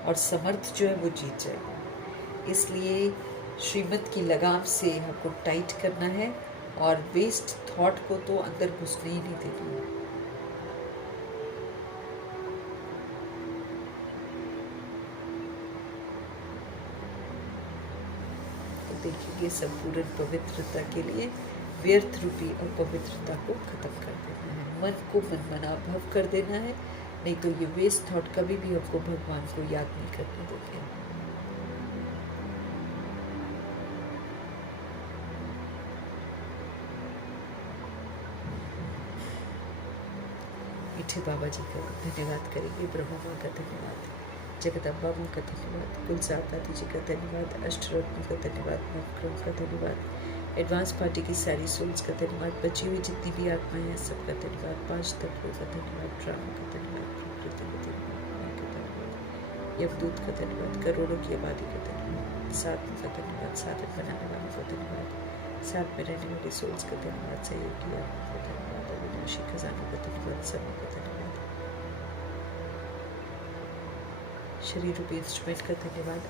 और समर्थ जो है वो जीत जाएगा। इसलिए श्रीमत की लगाम से हमको टाइट करना है और वेस्ट थॉट को तो अंदर घुसने ही नहीं देना है। देखिए संपूर्ण पवित्रता के लिए व्यर्थ रूपी और पवित्रता को खत्म कर देना है, मन को मनमना भव कर देना है, नहीं तो ये वेस्ट थॉट कभी भी हमको भगवान को याद नहीं करने देते। मीठे बाबा जी का धन्यवाद करेंगे, ब्रह्मा माँ का धन्यवाद, जगदम्बा माँ का धन्यवाद, कुलसाता जी का धन्यवाद, अष्टरत्न का धन्यवाद, नवग्रह का धन्यवाद, एडवांस पार्टी की सारी सोल्स का धन्यवाद, बची हुई जितनी भी आत्माएं हैं सबका धन्यवाद, 5 तत्वों का धन्यवाद, ड्रामा का धन्यवाद, प्रकृति का धन्यवाद, का धन्यवाद, यमदूत का धन्यवाद, करोड़ों की आबादी का धन्यवाद, साधन का धन्यवाद, साधन बनाने वालों का धन्यवाद, साथ में रहने वाली सोल्स का धन्यवाद, सहयोगी आत्मा का धन्यवाद, अविनाशी खजानों का धन्यवाद, सभी का धन्यवाद, शरीर रूपी इंस्ट्रूमेंट का धन्यवाद।